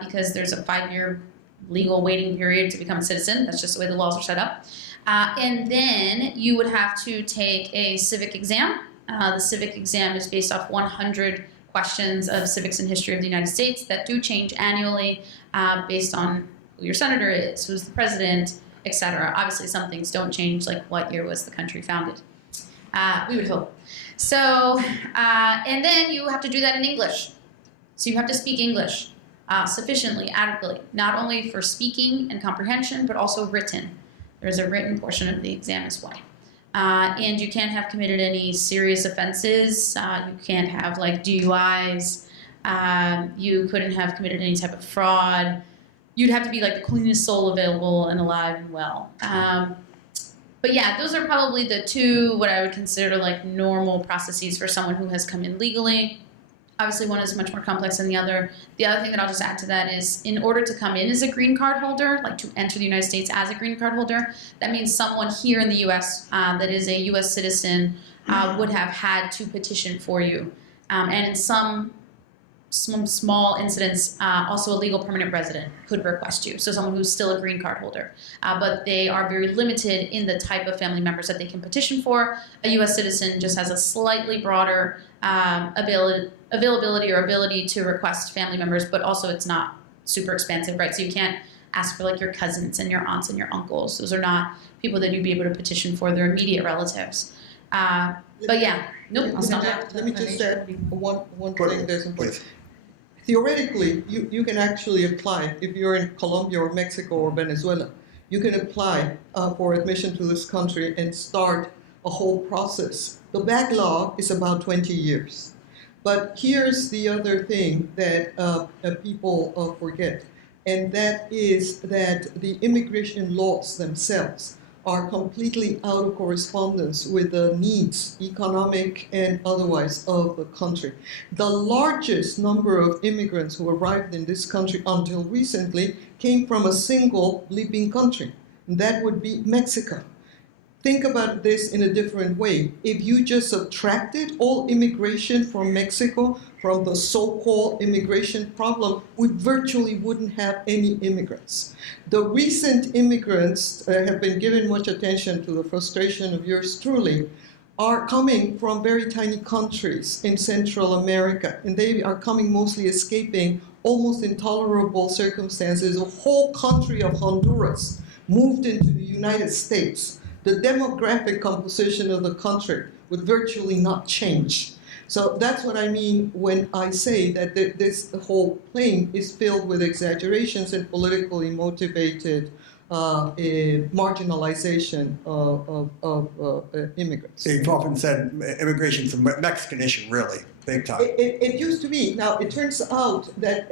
because there's a 5-year legal waiting period to become a citizen. That's just the way the laws are set up. And then you would have to take a civic exam. The civic exam is based off 100 questions of civics and history of the United States that do change annually based on who your senator is, who's the president, etc. Obviously, some things don't change, like what year was the country founded. We would hope. So, and then you have to do that in English. So you have to speak English sufficiently, adequately, not only for speaking and comprehension, but also written. There's a written portion of the exam as well. And you can't have committed any serious offenses. You can't have like DUIs. You couldn't have committed any type of fraud. You'd have to be like the cleanest soul available and alive and well. But yeah, those are probably the two what I would consider like normal processes for someone who has come in legally. Obviously, one is much more complex than the other. The other thing that I'll just add to that is in order to come in as a green card holder, like to enter the United States as a green card holder, that means someone here in the U.S. That is a U.S. citizen would have had to petition for you. And in some small incidents, also a legal permanent resident could request you. So someone who's still a green card holder. But they are very limited in the type of family members that they can petition for. A U.S. citizen just has a slightly broader availability or ability to request family members, but also it's not super expansive, right? So you can't ask for like your cousins and your aunts and your uncles. Those are not people that you'd be able to petition for. They're immediate relatives. But yeah, nope, I'll stop. Let me just add one thing that's important. Theoretically, you can actually apply, if you're in Colombia or Mexico or Venezuela, you can apply for admission to this country and start a whole process. The backlog is about 20 years. But here's the other thing that people forget, and that is that the immigration laws themselves are completely out of correspondence with the needs, economic and otherwise, of the country. The largest number of immigrants who arrived in this country until recently came from a single living country, and that would be Mexico. Think about this in a different way. If you just subtracted all immigration from Mexico from the so-called immigration problem, we virtually wouldn't have any immigrants. The recent immigrants have been given much attention to the frustration of yours truly, are coming from very tiny countries in Central America, and they are coming mostly escaping almost intolerable circumstances. The whole country of Honduras moved into the United States. The demographic composition of the country would virtually not change. So that's what I mean when I say that this whole thing is filled with exaggerations and politically motivated marginalization of immigrants. So you've often said immigration's a Mexican issue, really, big time. It used to be. Now, it turns out that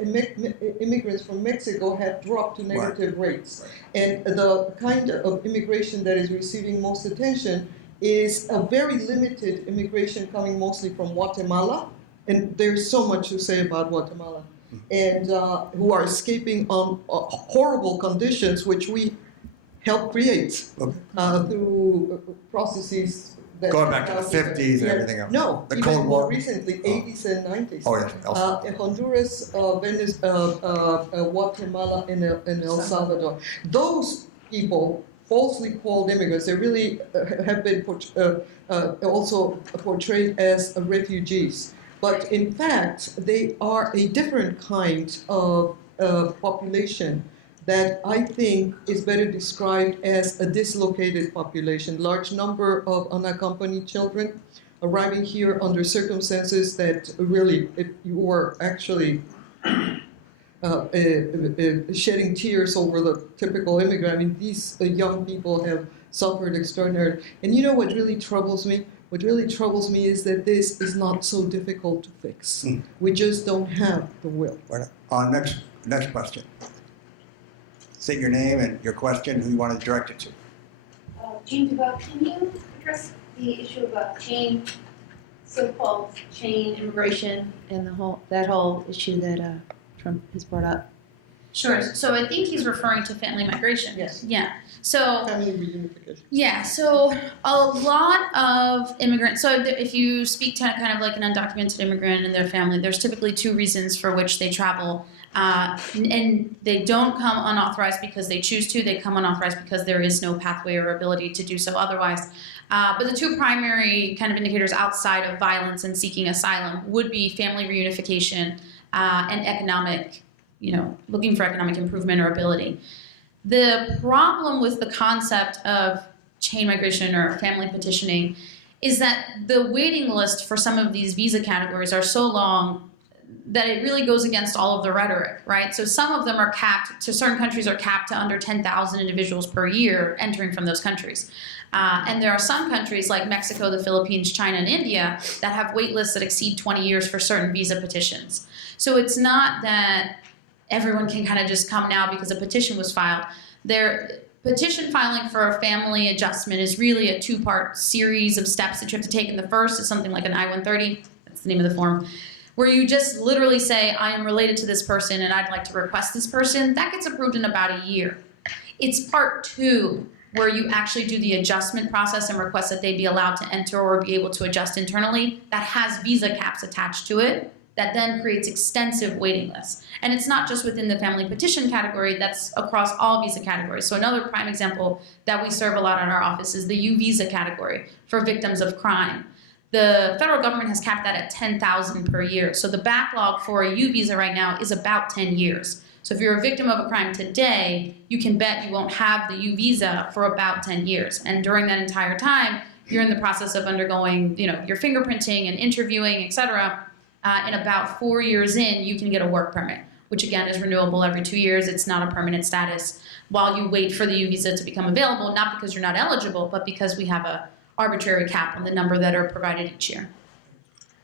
immigrants from Mexico have dropped to negative rates. And the kind of immigration that is receiving most attention is a very limited immigration coming mostly from Guatemala. And there's so much to say about Guatemala. And who are escaping on horrible conditions, which we help create through processes. That going back to the 50s and everything else. No, the even Cold more War. recently, 80s and 90s. Oh, yeah. Honduras, Guatemala, and El Salvador. Those people, falsely called immigrants, they really have been also portrayed as refugees. But in fact, they are a different kind of population that I think is better described as a dislocated population. Large number of unaccompanied children arriving here under circumstances that really, if you were actually shedding tears over the typical immigrant, I mean, these young people have suffered extraordinarily. And you know what really troubles me? What really troubles me is that this is not so difficult to fix. We just don't have the will. Next question. State your name and your question, who you want to direct it to. Jean Dubois, can you address the issue about so-called chain immigration and that whole issue that Trump has brought up? Sure. So I think he's referring to family migration. Yes. Yeah. So Family reunification. yeah. So a lot of immigrants. So if you speak to kind of like an undocumented immigrant and their family, there's typically two reasons for which they travel. And they don't come unauthorized because they choose to. They come unauthorized because there is no pathway or ability to do so otherwise. But the two primary kind of indicators outside of violence and seeking asylum would be family reunification and economic, looking for economic improvement or ability. The problem with the concept of chain migration or family petitioning is that the waiting list for some of these visa categories are so long that it really goes against all of the rhetoric, right? So some of them are capped, to certain countries are capped to under 10,000 individuals per year entering from those countries. And there are some countries like Mexico, the Philippines, China, and India that have wait lists that exceed 20 years for certain visa petitions. So it's not that everyone can kind of just come now because a petition was filed. Petition filing for a family adjustment is really a two-part series of steps that you have to take. And the first is something like an I-130, that's the name of the form, where you just literally say, I am related to this person and I'd like to request this person. That gets approved in about a year. It's part two, where you actually do the adjustment process and request that they be allowed to enter or be able to adjust internally. That has visa caps attached to it. That then creates extensive waiting lists. And it's not just within the family petition category, that's across all visa categories. So another prime example that we serve a lot in our office is the U visa category for victims of crime. The federal government has capped that at 10,000 per year. So the backlog for a U visa right now is about 10 years. So if you're a victim of a crime today, you can bet you won't have the U visa for about 10 years. And during that entire time, you're in the process of undergoing, your fingerprinting and interviewing, et cetera. And about 4 years in, you can get a work permit, which again is renewable every 2 years. It's not a permanent status while you wait for the U visa to become available, not because you're not eligible, but because we have a arbitrary cap on the number that are provided each year.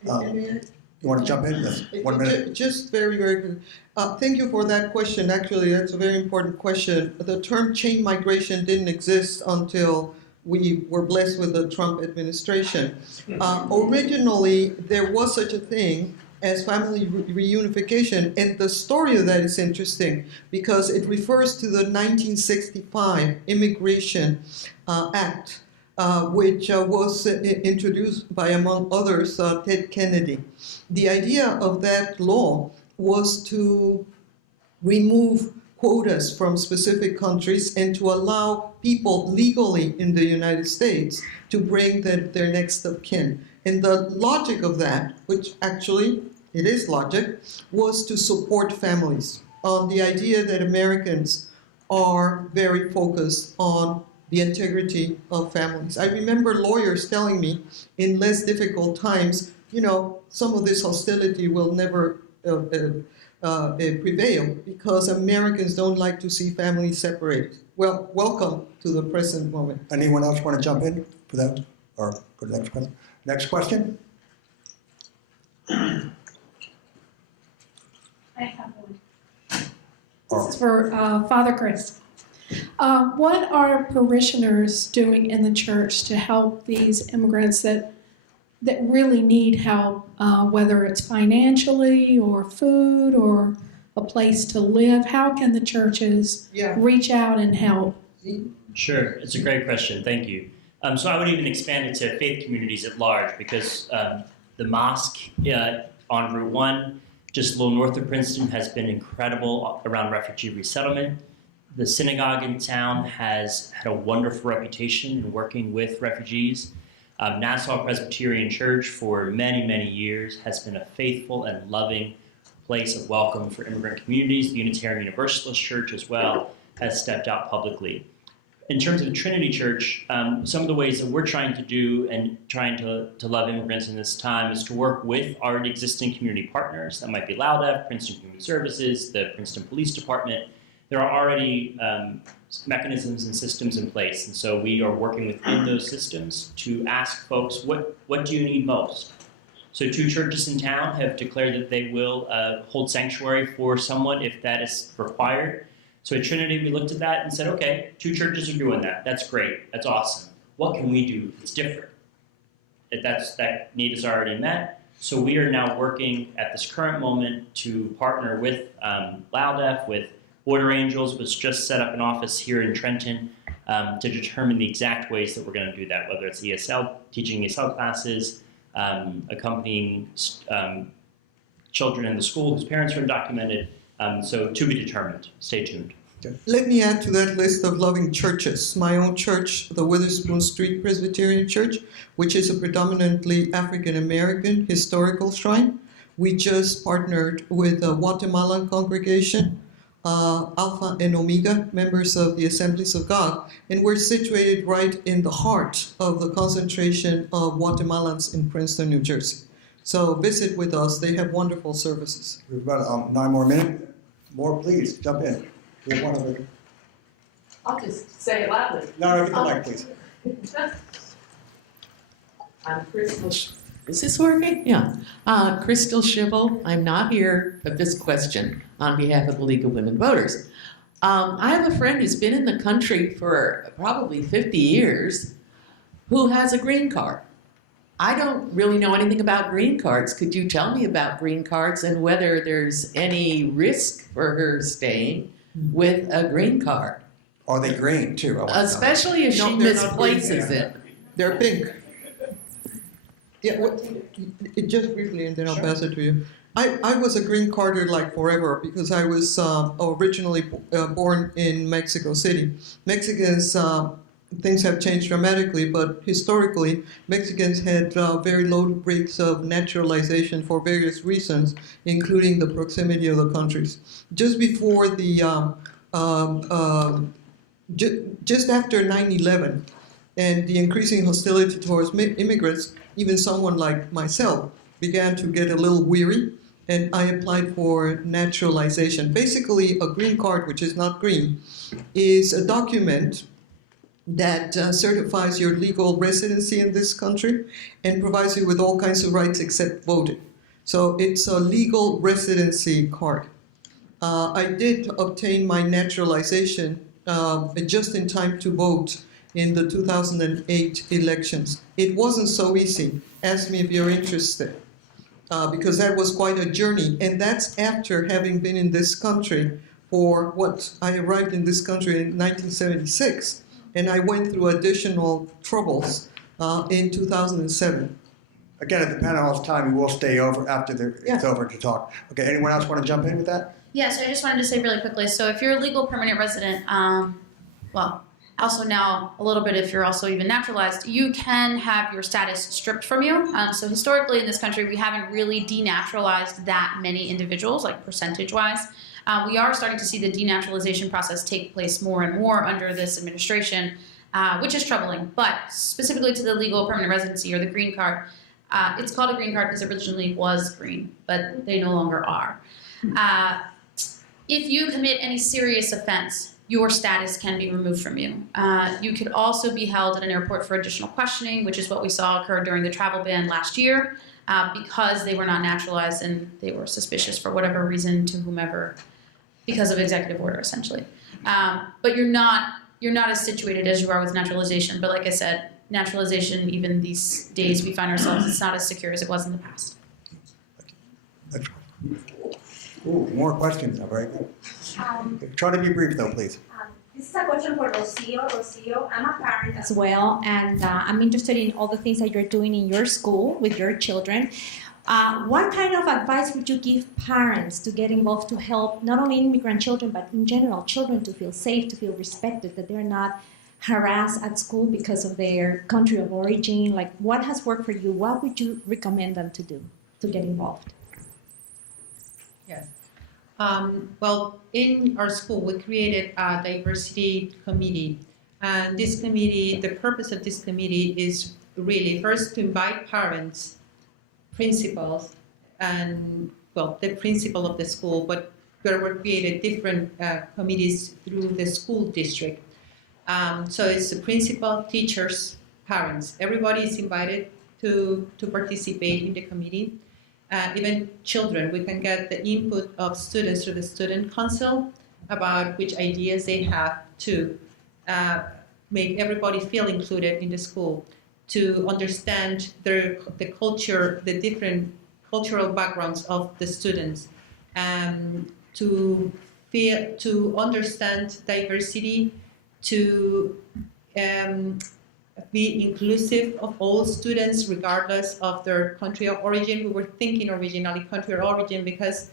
You want to jump in? Yes. 1 minute. Just very, very quick. Thank you for that question. Actually, that's a very important question. The term chain migration didn't exist until we were blessed with the Trump administration. Originally, there was such a thing as family reunification, and the story of that is interesting because it refers to the 1965 Immigration Act, which was introduced by, among others, Ted Kennedy. The idea of that law was to remove quotas from specific countries and to allow people legally in the United States to bring their next of kin. And the logic of that, which actually it is logic, was to support families on the idea that Americans are very focused on the integrity of families. I remember lawyers telling me in less difficult times, some of this hostility will never prevail because Americans don't like to see families separated. Well, welcome to the present moment. Anyone else want to jump in for that? Or go to the next question? Next question? I have one. Or, This is for Father Chris. What are parishioners doing in the church to help these immigrants that really need help, whether it's financially or food or a place to live? How can the churches reach out and help? Sure, it's a great question. Thank you. So I would even expand it to faith communities at large because the mosque on Route 1, just a little north of Princeton, has been incredible around refugee resettlement. The synagogue in town has had a wonderful reputation in working with refugees. Nassau Presbyterian Church for many, many years has been a faithful and loving place of welcome for immigrant communities. The Unitarian Universalist Church as well has stepped out publicly. In terms of the Trinity Church, some of the ways that we're trying to do and trying to love immigrants in this time is to work with already existing community partners. That might be LALDEF, Princeton Community Services, the Princeton Police Department. There are already mechanisms and systems in place, and so we are working within those systems to ask folks, what do you need most? So 2 churches in town have declared that they will hold sanctuary for someone if that is required. So at Trinity, we looked at that and said, okay, 2 churches are doing that. That's great. That's awesome. What can we do that's different? If that need is already met. So we are now working at this current moment to partner with LALDEF, with Order Angels was just set up an office here in Trenton to determine the exact ways that we're going to do that, whether it's ESL, teaching ESL classes, accompanying children in the school whose parents are undocumented. So to be determined. Stay tuned. Let me add to that list of loving churches. My own church, the Witherspoon Street Presbyterian Church, which is a predominantly African-American historical shrine. We just partnered with a Guatemalan congregation, Alpha and Omega, members of the Assemblies of God, and we're situated right in the heart of the concentration of Guatemalans in Princeton, New Jersey. So visit with us. They have wonderful services. We've got 9 more minutes. More, please, jump in. We have one of them. I'll just say it loudly. No, get the mic, please. I'm Crystal. Is this working? Yeah. Crystal Schibel. I'm not here for this question on behalf of the League of Women Voters. I have a friend who's been in the country for probably 50 years who has a green card. I don't really know anything about green cards. Could you tell me about green cards and whether there's any risk for her staying with a green card? Are they green, too? Especially if she misplaces it. They're pink. Yeah, just briefly, and then I'll pass it to you. I was a green carder like forever because I was originally born in Mexico City. Mexicans, things have changed dramatically, but historically, Mexicans had very low rates of naturalization for various reasons, including the proximity of the countries. Just before the, just after 9/11 and the increasing hostility towards immigrants, even someone like myself began to get a little weary, and I applied for naturalization. Basically, a green card, which is not green, is a document that certifies your legal residency in this country and provides you with all kinds of rights except voting. So it's a legal residency card. I did obtain my naturalization just in time to vote in the 2008 elections. It wasn't so easy. Ask me if you're interested, because that was quite a journey. And that's after having been in this country for I arrived in this country in 1976. And I went through additional troubles in 2007. Again, at the panel's time, we will stay over after it's over to talk. Okay, anyone else want to jump in with that? Yeah, so I just wanted to say really quickly, so if you're a legal permanent resident, well, also now a little bit if you're also even naturalized, you can have your status stripped from you. So historically in this country, we haven't really denaturalized that many individuals, like percentage-wise. We are starting to see the denaturalization process take place more and more under this administration, which is troubling. But specifically to the legal permanent residency or the green card, it's called a green card because it originally was green, but they no longer are. If you commit any serious offense, your status can be removed from you. You could also be held at an airport for additional questioning, which is what we saw occur during the travel ban last year, because they were not naturalized and they were suspicious for whatever reason to whomever, because of executive order, essentially. But you're not as situated as you are with naturalization. But like I said, naturalization, even these days we find ourselves, it's not as secure as it was in the past. Ooh, more questions. All right. Try to be brief, though, please. This is a question for Rocio. Rocio, I'm a parent as well, and I'm interested in all the things that you're doing in your school with your children. What kind of advice would you give parents to get involved to help not only immigrant children, but in general, children to feel safe, to feel respected, that they're not harassed at school because of their country of origin? Like, what has worked for you? What would you recommend them to do to get involved? Yes. Well, in our school, we created a diversity committee. And this committee, the purpose of this committee is really first to invite parents, principals, and, well, the principal of the school, but there were created different committees through the school district. So it's the principal, teachers, parents. Everybody is invited to participate in the committee. Even children, we can get the input of students through the student council about which ideas they have to make everybody feel included in the school, to understand the culture, the different cultural backgrounds of the students, to to understand diversity, to be inclusive of all students regardless of their country of origin. We were thinking originally country of origin because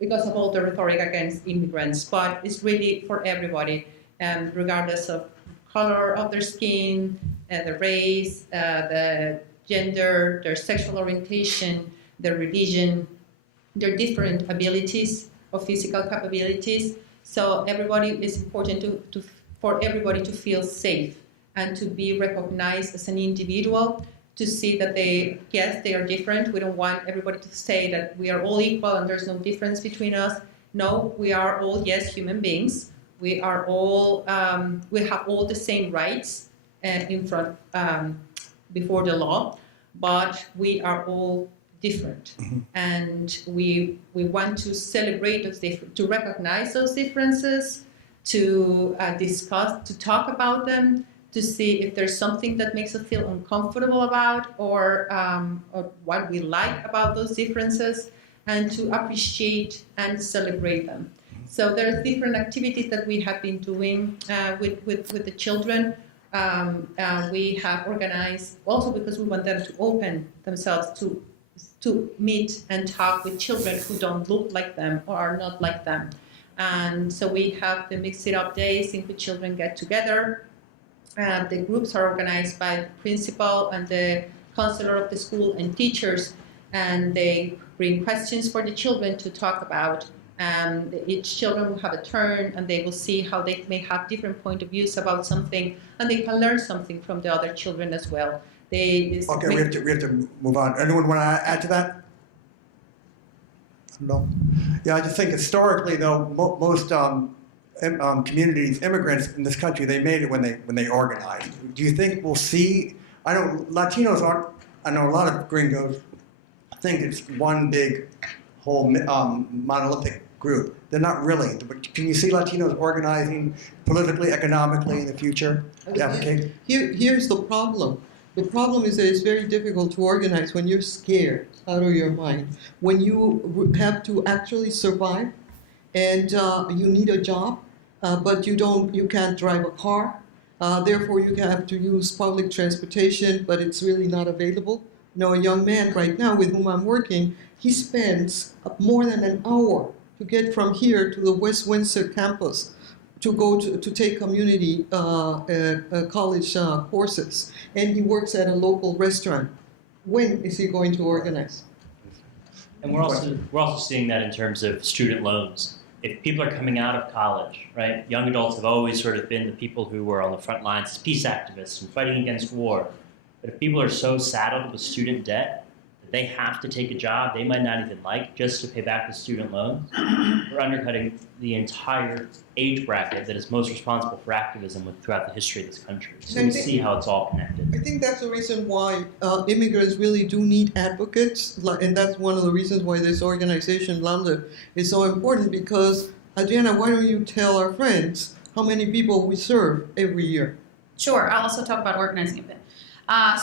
of all the rhetoric against immigrants, but it's really for everybody, regardless of color of their skin, the race, the gender, their sexual orientation, their religion, their different abilities or physical capabilities. So everybody is important for everybody to feel safe and to be recognized as an individual, to see that they are different. We don't want everybody to say that we are all equal and there's no difference between us. No, we are all, yes, human beings. We are all, we have all the same rights in front, before the law, but we are all different. And we want to celebrate those to recognize those differences, to discuss, to talk about them, to see if there's something that makes us feel uncomfortable about, or what we like about those differences, and to appreciate and celebrate them. So there are different activities that we have been doing with the children. We have organized, also because we want them to open themselves to meet and talk with children who don't look like them or are not like them. And so we have the Mix It Up days in which children get together. The groups are organized by the principal and the counselor of the school and teachers, and they bring questions for the children to talk about. Each children will have a turn, and they will see how they may have different point of views about something, and they can learn something from the other children as well. We have to move on. Anyone want to add to that? No. Yeah, I just think historically, though, most communities, immigrants in this country, they made it when they organized. Do you think we'll see? I know Latinos aren't. I know a lot of gringos think it's one big whole monolithic group. They're not really. But can you see Latinos organizing politically, economically in the future? Advocate? Here's the problem. The problem is that it's very difficult to organize when you're scared out of your mind, when you have to actually survive, and you need a job, but you can't drive a car. Therefore, you have to use public transportation, but it's really not available. You know, a young man right now with whom I'm working, he spends more than an hour to get from here to the West Windsor campus to go to take community college courses, and he works at a local restaurant. When is he going to organize? And we're also seeing that in terms of student loans. If people are coming out of college, right, young adults have always sort of been the people who were on the front lines as peace activists and fighting against war. But if people are so saddled with student debt that they have to take a job they might not even like just to pay back the student loans, we're undercutting the entire age bracket that is most responsible for activism throughout the history of this country. So we see how it's all connected. I think that's the reason why immigrants really do need advocates, and that's one of the reasons why this organization, LALDEF, is so important, because, Adriana, why don't you tell our friends how many people we serve every year? Sure, I'll also talk about organizing a bit.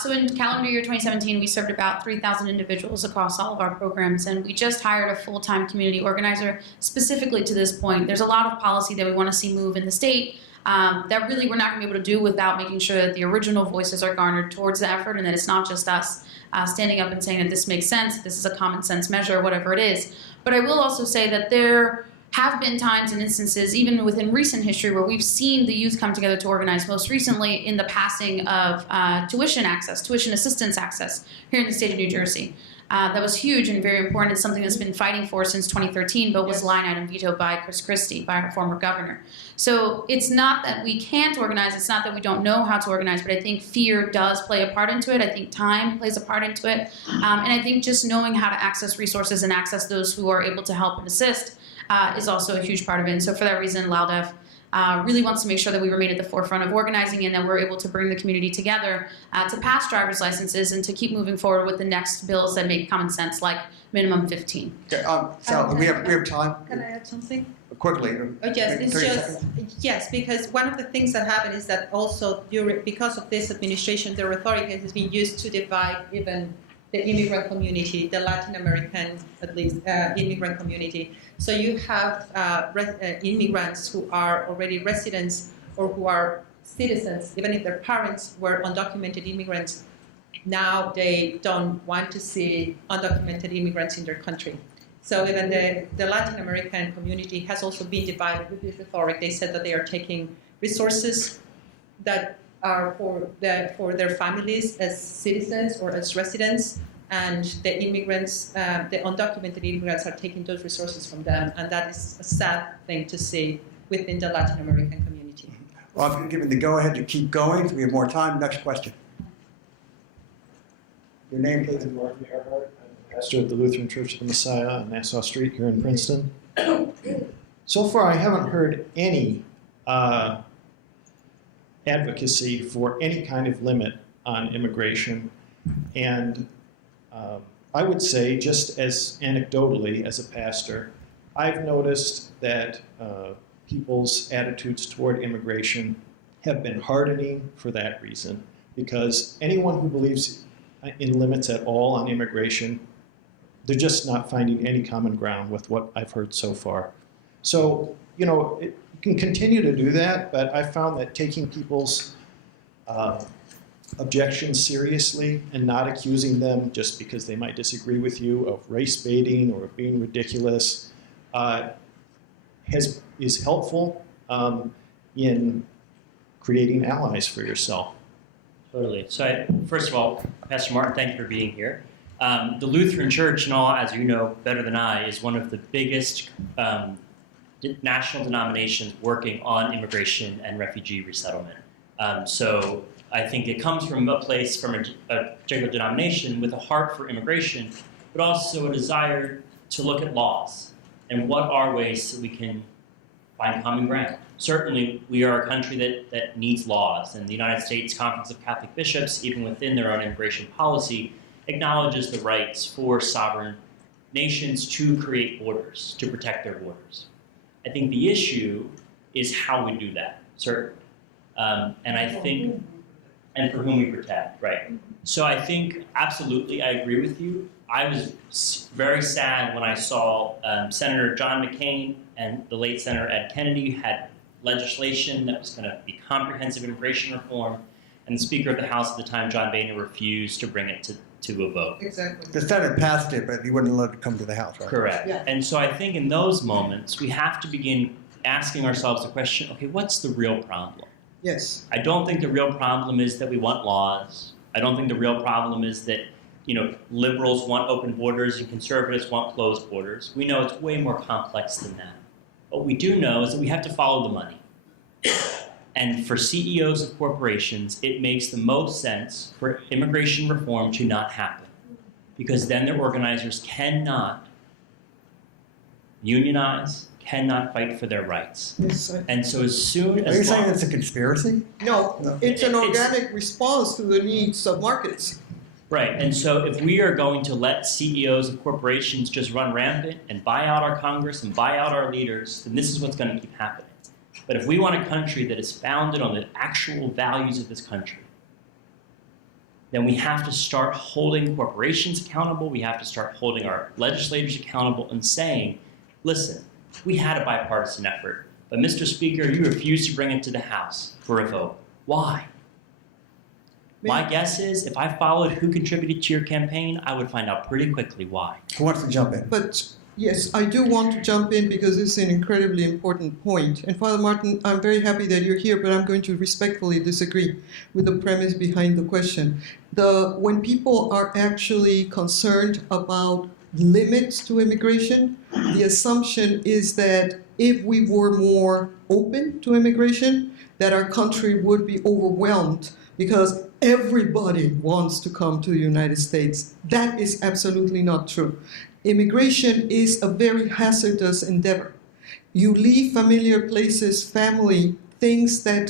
So in calendar year 2017, we served about 3,000 individuals across all of our programs, and we just hired a full-time community organizer specifically to this point. There's a lot of policy that we want to see move in the state that really we're not going to be able to do without making sure that the original voices are garnered towards the effort, and that it's not just us standing up and saying that this makes sense, this is a common sense measure, whatever it is. But I will also say that there have been times and instances, even within recent history, where we've seen the youth come together to organize, most recently in the passing of tuition assistance access here in the state of New Jersey. That was huge and very important. It's something that's been fighting for since 2013, but was line item vetoed by Chris Christie, by our former governor. So it's not that we can't organize, it's not that we don't know how to organize, but I think fear does play a part into it. I think time plays a part into it. And I think just knowing how to access resources and access those who are able to help and assist is also a huge part of it. And so for that reason, LALDEF really wants to make sure that we remain at the forefront of organizing and that we're able to bring the community together to pass driver's licenses and to keep moving forward with the next bills that make common sense, like minimum 15. Okay, so we have time. Can I add something? Quickly. Yes, it's 30 just seconds. yes, because one of the things that happened is that also because of this administration, the rhetoric has been used to divide even the immigrant community, the Latin American, at least, immigrant community. So you have immigrants who are already residents or who are citizens, even if their parents were undocumented immigrants. Now they don't want to see undocumented immigrants in their country. So even the Latin American community has also been divided with this rhetoric. They said that they are taking resources that are for their families as citizens or as residents, and the immigrants, the undocumented immigrants, are taking those resources from them, and that is a sad thing to see within the Latin American community. Well, I've been given the go-ahead to keep going, so we have more time. Next question. Your name, please. Martin Earhart. I'm pastor at the Lutheran Church of the Messiah on Nassau Street here in Princeton. So far, I haven't heard any advocacy for any kind of limit on immigration. And I would say, just as anecdotally as a pastor, I've noticed that people's attitudes toward immigration have been hardening for that reason, because anyone who believes in limits at all on immigration, they're just not finding any common ground with what I've heard so far. So, you know, you can continue to do that, but I found that taking people's objections seriously and not accusing them just because they might disagree with you of race baiting or of being ridiculous is helpful in creating allies for yourself. Totally. So first of all, Pastor Martin, thank you for being here. The Lutheran Church, and all, as you know better than I, is one of the biggest national denominations working on immigration and refugee resettlement. So I think it comes from a place, from a particular denomination with a heart for immigration, but also a desire to look at laws and what are ways that we can find common ground. Certainly, we are a country that needs laws, and the United States Conference of Catholic Bishops, even within their own immigration policy, acknowledges the rights for sovereign nations to create borders, to protect their borders. I think the issue is how we do that, certainly. And I think, and for whom we protect, right? So I think, absolutely, I agree with you. I was very sad when I saw Senator John McCain and the late Senator Ed Kennedy had legislation that was going to be comprehensive immigration reform, and the Speaker of the House at the time, John Boehner, refused to bring it to a vote. Exactly. The Senate passed it, but he wouldn't let it come to the House, right? Correct. Yeah. And so I think in those moments, we have to begin asking ourselves the question, okay, what's the real problem? Yes. I don't think the real problem is that we want laws. I don't think the real problem is that, you know, liberals want open borders and conservatives want closed borders. We know it's way more complex than that. What we do know is that we have to follow the money. And for CEOs of corporations, it makes the most sense for immigration reform to not happen, because then their organizers cannot unionize, cannot fight for their rights. Yes, And so as soon as... Are you saying it's a conspiracy? No, it's an organic response to the needs of markets. Right, and so if we are going to let CEOs of corporations just run rampant and buy out our Congress and buy out our leaders, then this is what's going to keep happening. But if we want a country that is founded on the actual values of this country, then we have to start holding corporations accountable, we have to start holding our legislators accountable and saying, listen, we had a bipartisan effort, but Mr. Speaker, you refused to bring it to the House for a vote. Why? My guess is if I followed who contributed to your campaign, I would find out pretty quickly why. Who wants to jump in? But yes, I do want to jump in because it's an incredibly important point. And Father Martin, I'm very happy that you're here, but I'm going to respectfully disagree with the premise behind the question. When people are actually concerned about limits to immigration, the assumption is that if we were more open to immigration, that our country would be overwhelmed because everybody wants to come to the United States. That is absolutely not true. Immigration is a very hazardous endeavor. You leave familiar places, family, things that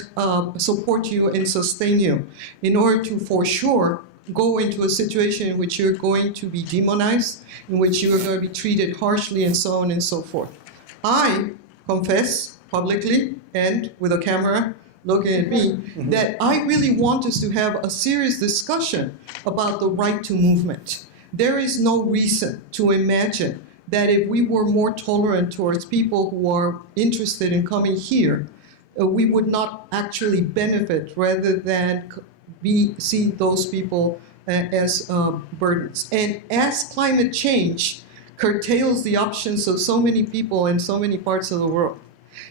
support you and sustain you in order to, for sure, go into a situation in which you're going to be demonized, in which you are going to be treated harshly, and so on and so forth. I confess publicly and with a camera looking at me that I really want us to have a serious discussion about the right to movement. There is no reason to imagine that if we were more tolerant towards people who are interested in coming here, we would not actually benefit rather than see those people as burdens. And as climate change curtails the options of so many people in so many parts of the world,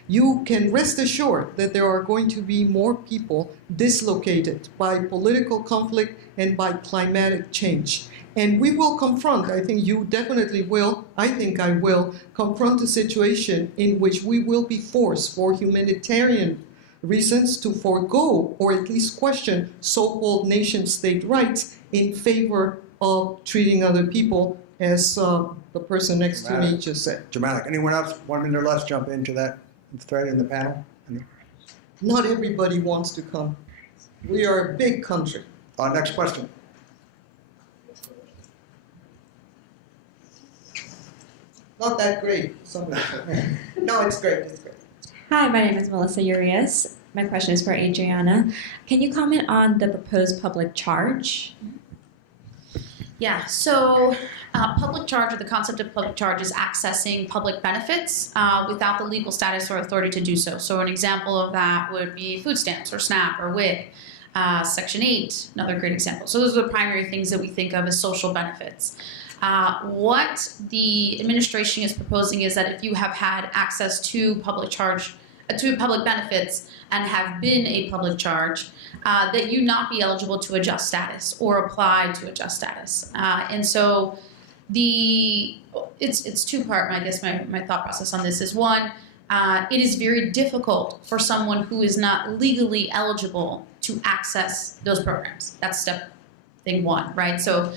you can rest assured that there are going to be more people dislocated by political conflict and by climatic change. And we will confront, I think you definitely will, I think I will, confront a situation in which we will be forced for humanitarian reasons to forego or at least question so-called nation-state rights in favor of treating other people as the person next to me just said. Dramatic. Anyone else, 1 minute or less, jump into that thread in the panel? Not everybody wants to come. We are a big country. Next question. Not that great. Somebody said. No, it's great. It's great. Hi, my name is Melissa Urias. My question is for Adriana. Can you comment on the proposed public charge? Yeah, so public charge, or the concept of public charge, is accessing public benefits without the legal status or authority to do so. So an example of that would be food stamps or SNAP or WIC, Section 8, another great example. So those are the primary things that we think of as social benefits. What the administration is proposing is that if you have had access to public charge, to public benefits and have been a public charge, that you not be eligible to adjust status or apply to adjust status. And so it's two-part, I guess my thought process on this is, one, it is very difficult for someone who is not legally eligible to access those programs. That's thing one, right? So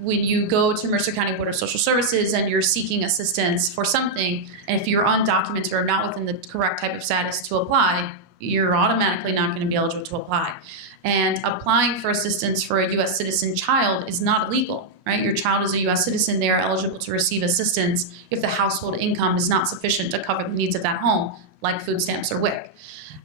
when you go to Mercer County Board of Social Services and you're seeking assistance for something, and if you're undocumented or not within the correct type of status to apply, you're automatically not going to be eligible to apply. And applying for assistance for a U.S. citizen child is not illegal, right? Your child is a U.S. citizen. They are eligible to receive assistance if the household income is not sufficient to cover the needs of that home, like food stamps or WIC.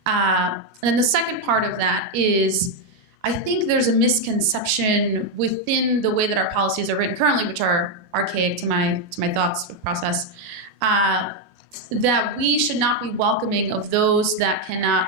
And then the second part of that is, I think there's a misconception within the way that our policies are written currently, which are archaic to my thoughts process, that we should not be welcoming of those that cannot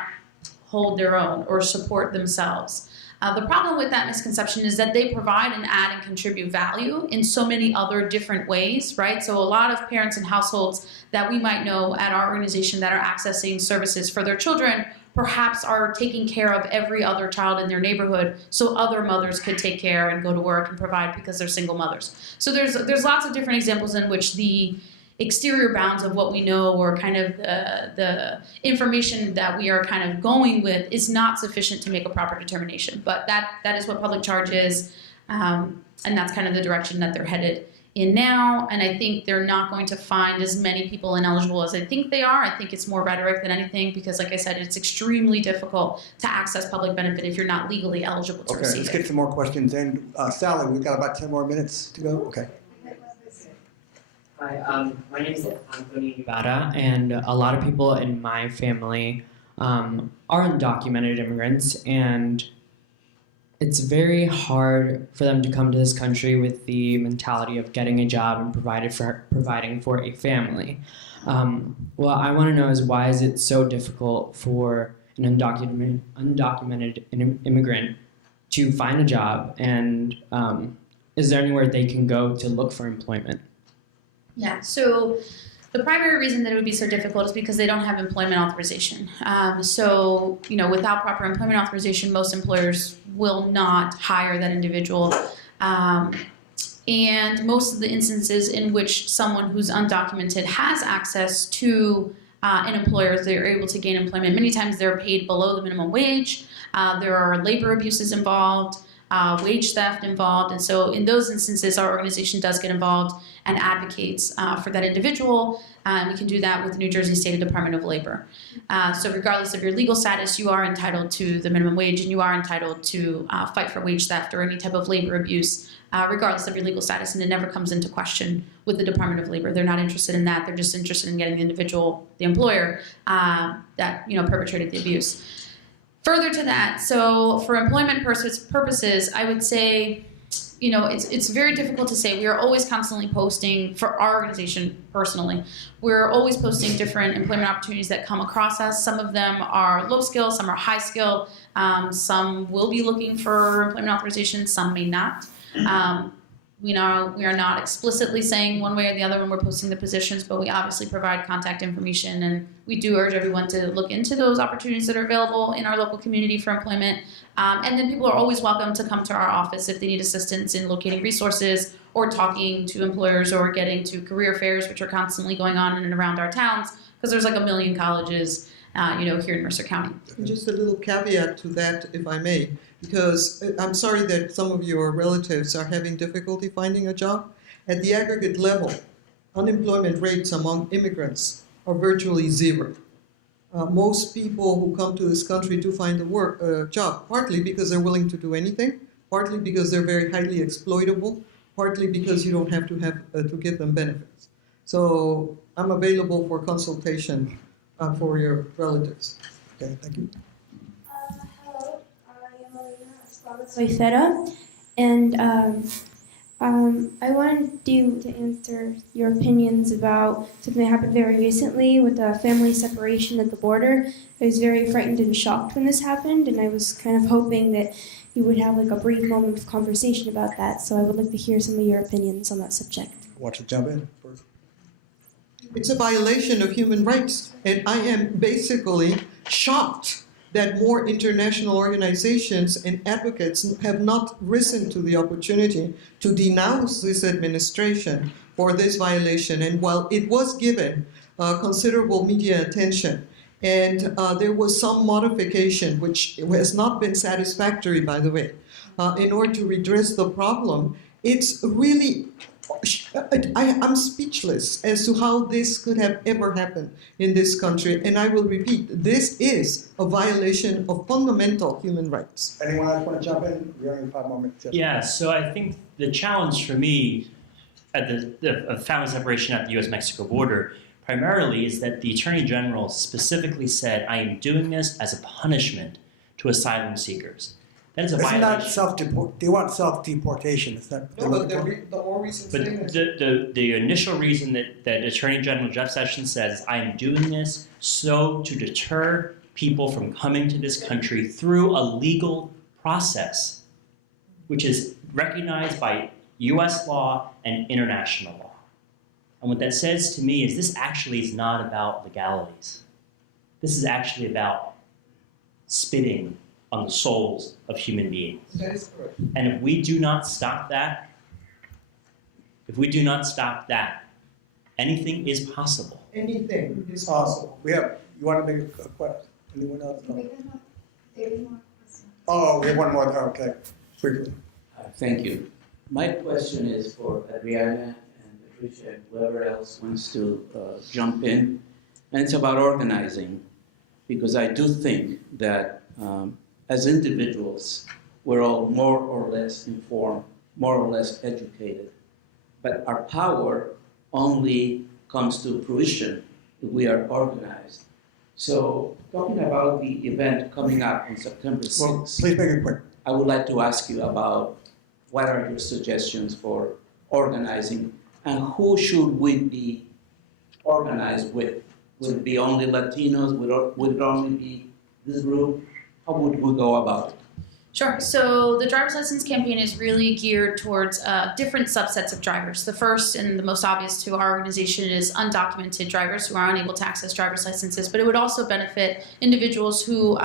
hold their own or support themselves. The problem with that misconception is that they provide and add and contribute value in so many other different ways, right? So a lot of parents and households that we might know at our organization that are accessing services for their children perhaps are taking care of every other child in their neighborhood so other mothers could take care and go to work and provide because they're single mothers. So there's lots of different examples in which the exterior bounds of what we know or kind of the information that we are kind of going with is not sufficient to make a proper determination. But that is what public charge is, and that's kind of the direction that they're headed in now. And I think they're not going to find as many people ineligible as I think they are. I think it's more rhetoric than anything because, like I said, it's extremely difficult to access public benefit if you're not legally eligible to receive it. Okay, let's get some more questions in. Sally, we've got about 10 more minutes to go. Okay. Hi, my name is Anthony Ibarra, and a lot of people in my family are undocumented immigrants, and it's very hard for them to come to this country with the mentality of getting a job and providing for a family. What I want to know is, why is it so difficult for an undocumented immigrant to find a job, and is there anywhere they can go to look for employment? Yeah, so the primary reason that it would be so difficult is because they don't have employment authorization. So, without proper employment authorization, most employers will not hire that individual. And most of the instances in which someone who's undocumented has access to an employer, they're able to gain employment. Many times they're paid below the minimum wage. There are labor abuses involved, wage theft involved. And so in those instances, our organization does get involved and advocates for that individual. We can do that with the New Jersey State Department of Labor. So regardless of your legal status, you are entitled to the minimum wage, and you are entitled to fight for wage theft or any type of labor abuse, regardless of your legal status, and it never comes into question with the Department of Labor. They're not interested in that. They're just interested in getting the individual, the employer, that perpetrated the abuse. Further to that, so for employment purposes, I would say, it's very difficult to say. We are always constantly posting, for our organization personally, we're always posting different employment opportunities that come across us. Some of them are low skill, some are high skill, some will be looking for employment authorization, some may not. We are not explicitly saying one way or the other when we're posting the positions, but we obviously provide contact information, and we do urge everyone to look into those opportunities that are available in our local community for employment. And then people are always welcome to come to our office if they need assistance in locating resources or talking to employers or getting to career fairs, which are constantly going on in and around our towns, because there's like 1 million colleges, here in Mercer County. And just a little caveat to that, if I may, because I'm sorry that some of your relatives are having difficulty finding a job. At the aggregate level, unemployment rates among immigrants are virtually zero. Most people who come to this country do find a job, partly because they're willing to do anything, partly because they're very highly exploitable, partly because you don't have to give them benefits. So I'm available for consultation for your relatives. Okay, thank you. Hello, I am Suayfeta, and I wanted you to answer your opinions about something that happened very recently with the family separation at the border. I was very frightened and shocked when this happened, and I was kind of hoping that you would have like a brief moment of conversation about that. So I would like to hear some of your opinions on that subject. Want to jump in? It's a violation of human rights, and I am basically shocked that more international organizations and advocates have not risen to the opportunity to denounce this administration for this violation. And while it was given considerable media attention, and there was some modification, which has not been satisfactory, by the way, in order to redress the problem, it's really, I'm speechless as to how this could have ever happened in this country. And I will repeat, this is a violation of fundamental human rights. Anyone else want to jump in? We only have 5 more minutes. Yes. Yeah, so I think the challenge for me at the family separation at the U.S.-Mexico border primarily is that the Attorney General specifically said, I am doing this as a punishment to asylum seekers. That is a violation. Not self-deport. They want self-deportation. It's not. No, but the more recent But statement. the initial reason that Attorney General Jeff Sessions says is, I am doing this so to deter people from coming to this country through a legal process, which is recognized by U.S. law and international law. And what that says to me is this actually is not about legalities. This is actually about spitting on the souls of human beings. That is correct. And if we do not stop that, anything is possible. Anything is possible. You want to make a question? Anyone else? No. Oh, we have one more. Okay, quickly. Thank you. My question is for Adriana and Patricia, and whoever else wants to jump in. And it's about organizing, because I do think that as individuals, we're all more or less informed, more or less educated. But our power only comes to fruition if we are organized. So, talking about the event coming up on September 6th, Well, please make it quick. I would like to ask you about what are your suggestions for organizing, and who should we be organized with? Would it be only Latinos? Would it only be this group? How would we go about it? Sure. So the driver's license campaign is really geared towards different subsets of drivers. The first and the most obvious to our organization is undocumented drivers who are unable to access driver's licenses, but it would also benefit individuals who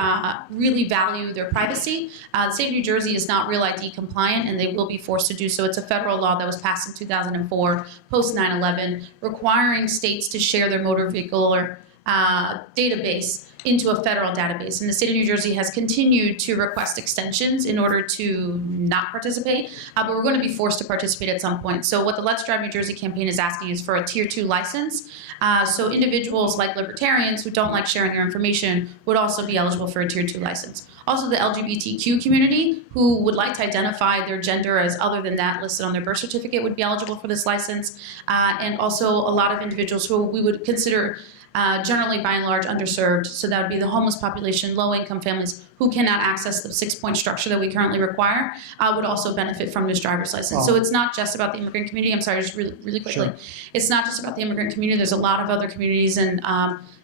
really value their privacy. The state of New Jersey is not Real ID compliant, and they will be forced to do so. It's a federal law that was passed in 2004, post 9/11, requiring states to share their motor vehicle or database into a federal database. And the state of New Jersey has continued to request extensions in order to not participate, but we're going to be forced to participate at some point. So what the Let's Drive New Jersey campaign is asking is for a Tier 2 license. So individuals like libertarians who don't like sharing their information would also be eligible for a Tier 2 license. Also the LGBTQ community who would like to identify their gender as other than that listed on their birth certificate would be eligible for this license. And also a lot of individuals who we would consider generally by and large underserved. So that would be the homeless population, low-income families who cannot access the 6-point structure that we currently require, would also benefit from this driver's license. So it's not just about the immigrant community. I'm sorry, just really quickly. Sure. It's not just about the immigrant community. There's a lot of other communities and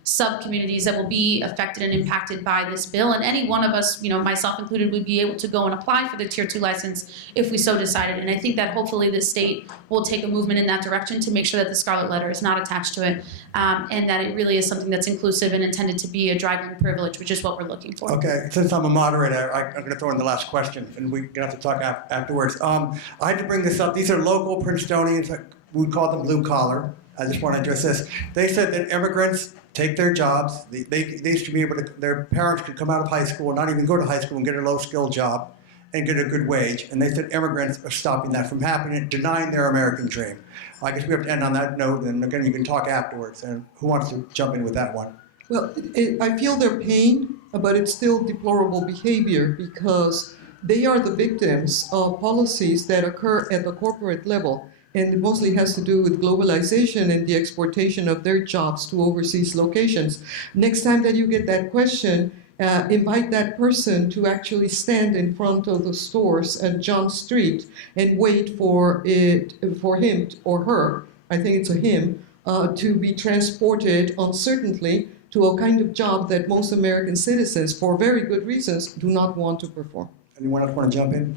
sub-communities that will be affected and impacted by this bill. And any one of us, myself included, would be able to go and apply for the Tier 2 license if we so decided. And I think that hopefully the state will take a movement in that direction to make sure that the Scarlet Letter is not attached to it, and that it really is something that's inclusive and intended to be a driving privilege, which is what we're looking for. Okay, since I'm a moderator, I'm going to throw in the last question, and we're going to have to talk afterwards. I had to bring this up. These are local Princetonians. We call them blue collar. I just want to address this. They said that immigrants take their jobs. They used to be able to, their parents could come out of high school, not even go to high school, and get a low-skilled job and get a good wage. And they said immigrants are stopping that from happening, denying their American dream. I guess we have to end on that note, and again, you can talk afterwards. And who wants to jump in with that one? Well, I feel their pain, but it's still deplorable behavior because they are the victims of policies that occur at the corporate level. And it mostly has to do with globalization and the exportation of their jobs to overseas locations. Next time that you get that question, invite that person to actually stand in front of the stores at John Street and wait for him or her, I think it's a him, to be transported uncertainly to a kind of job that most American citizens, for very good reasons, do not want to perform. Anyone else want to jump in?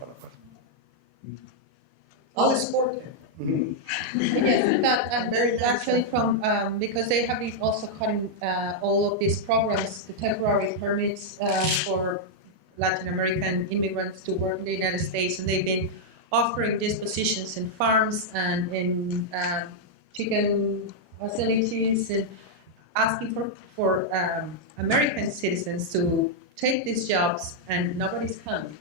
I'll escort him. Yes, that actually from because they have been also cutting all of these programs, the temporary permits for Latin American immigrants to work in the United States, and they've been offering these positions in farms and in chicken facilities, and asking for American citizens to take these jobs, and nobody's come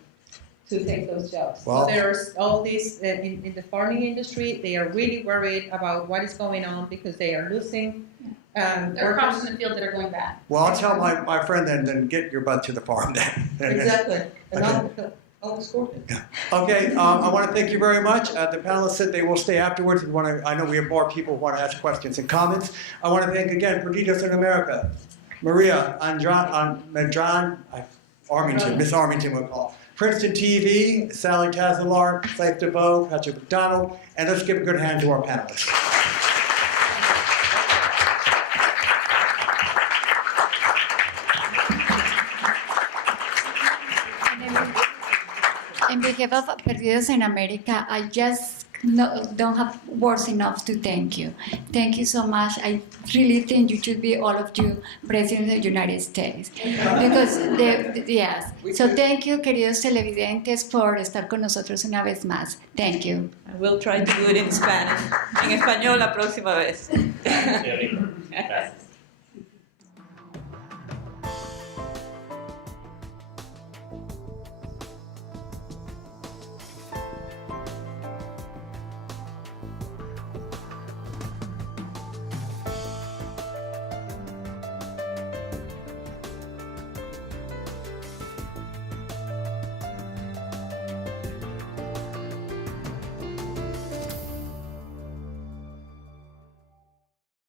to take those jobs. Well, so there's all these in the farming industry. They are really worried about what is going on because they are losing. There are crops in the field that are going bad. Well, I'll tell my friend then get your butt to the farm then. Exactly. And Okay. I'll escort him. Okay, I want to thank you very much. The panelists said they will stay afterwards. I know we have more people who want to ask questions and comments. I want to thank again Perdidos in America, Maria Armington, Miss Armington we'll call. Princeton TV, Sally Tazelaar, Faith DeVoe, Patrick McDonald, and let's give a good hand to our panelists. On behalf of Perdidos in America, I just don't have words enough to thank you. Thank you so much. I really think you should be, all of you, President of the United States. Because, yes. So thank you, queridos televidentes, por estar con nosotros una vez más. Thank you. I will try to do it in Spanish. En español la próxima vez.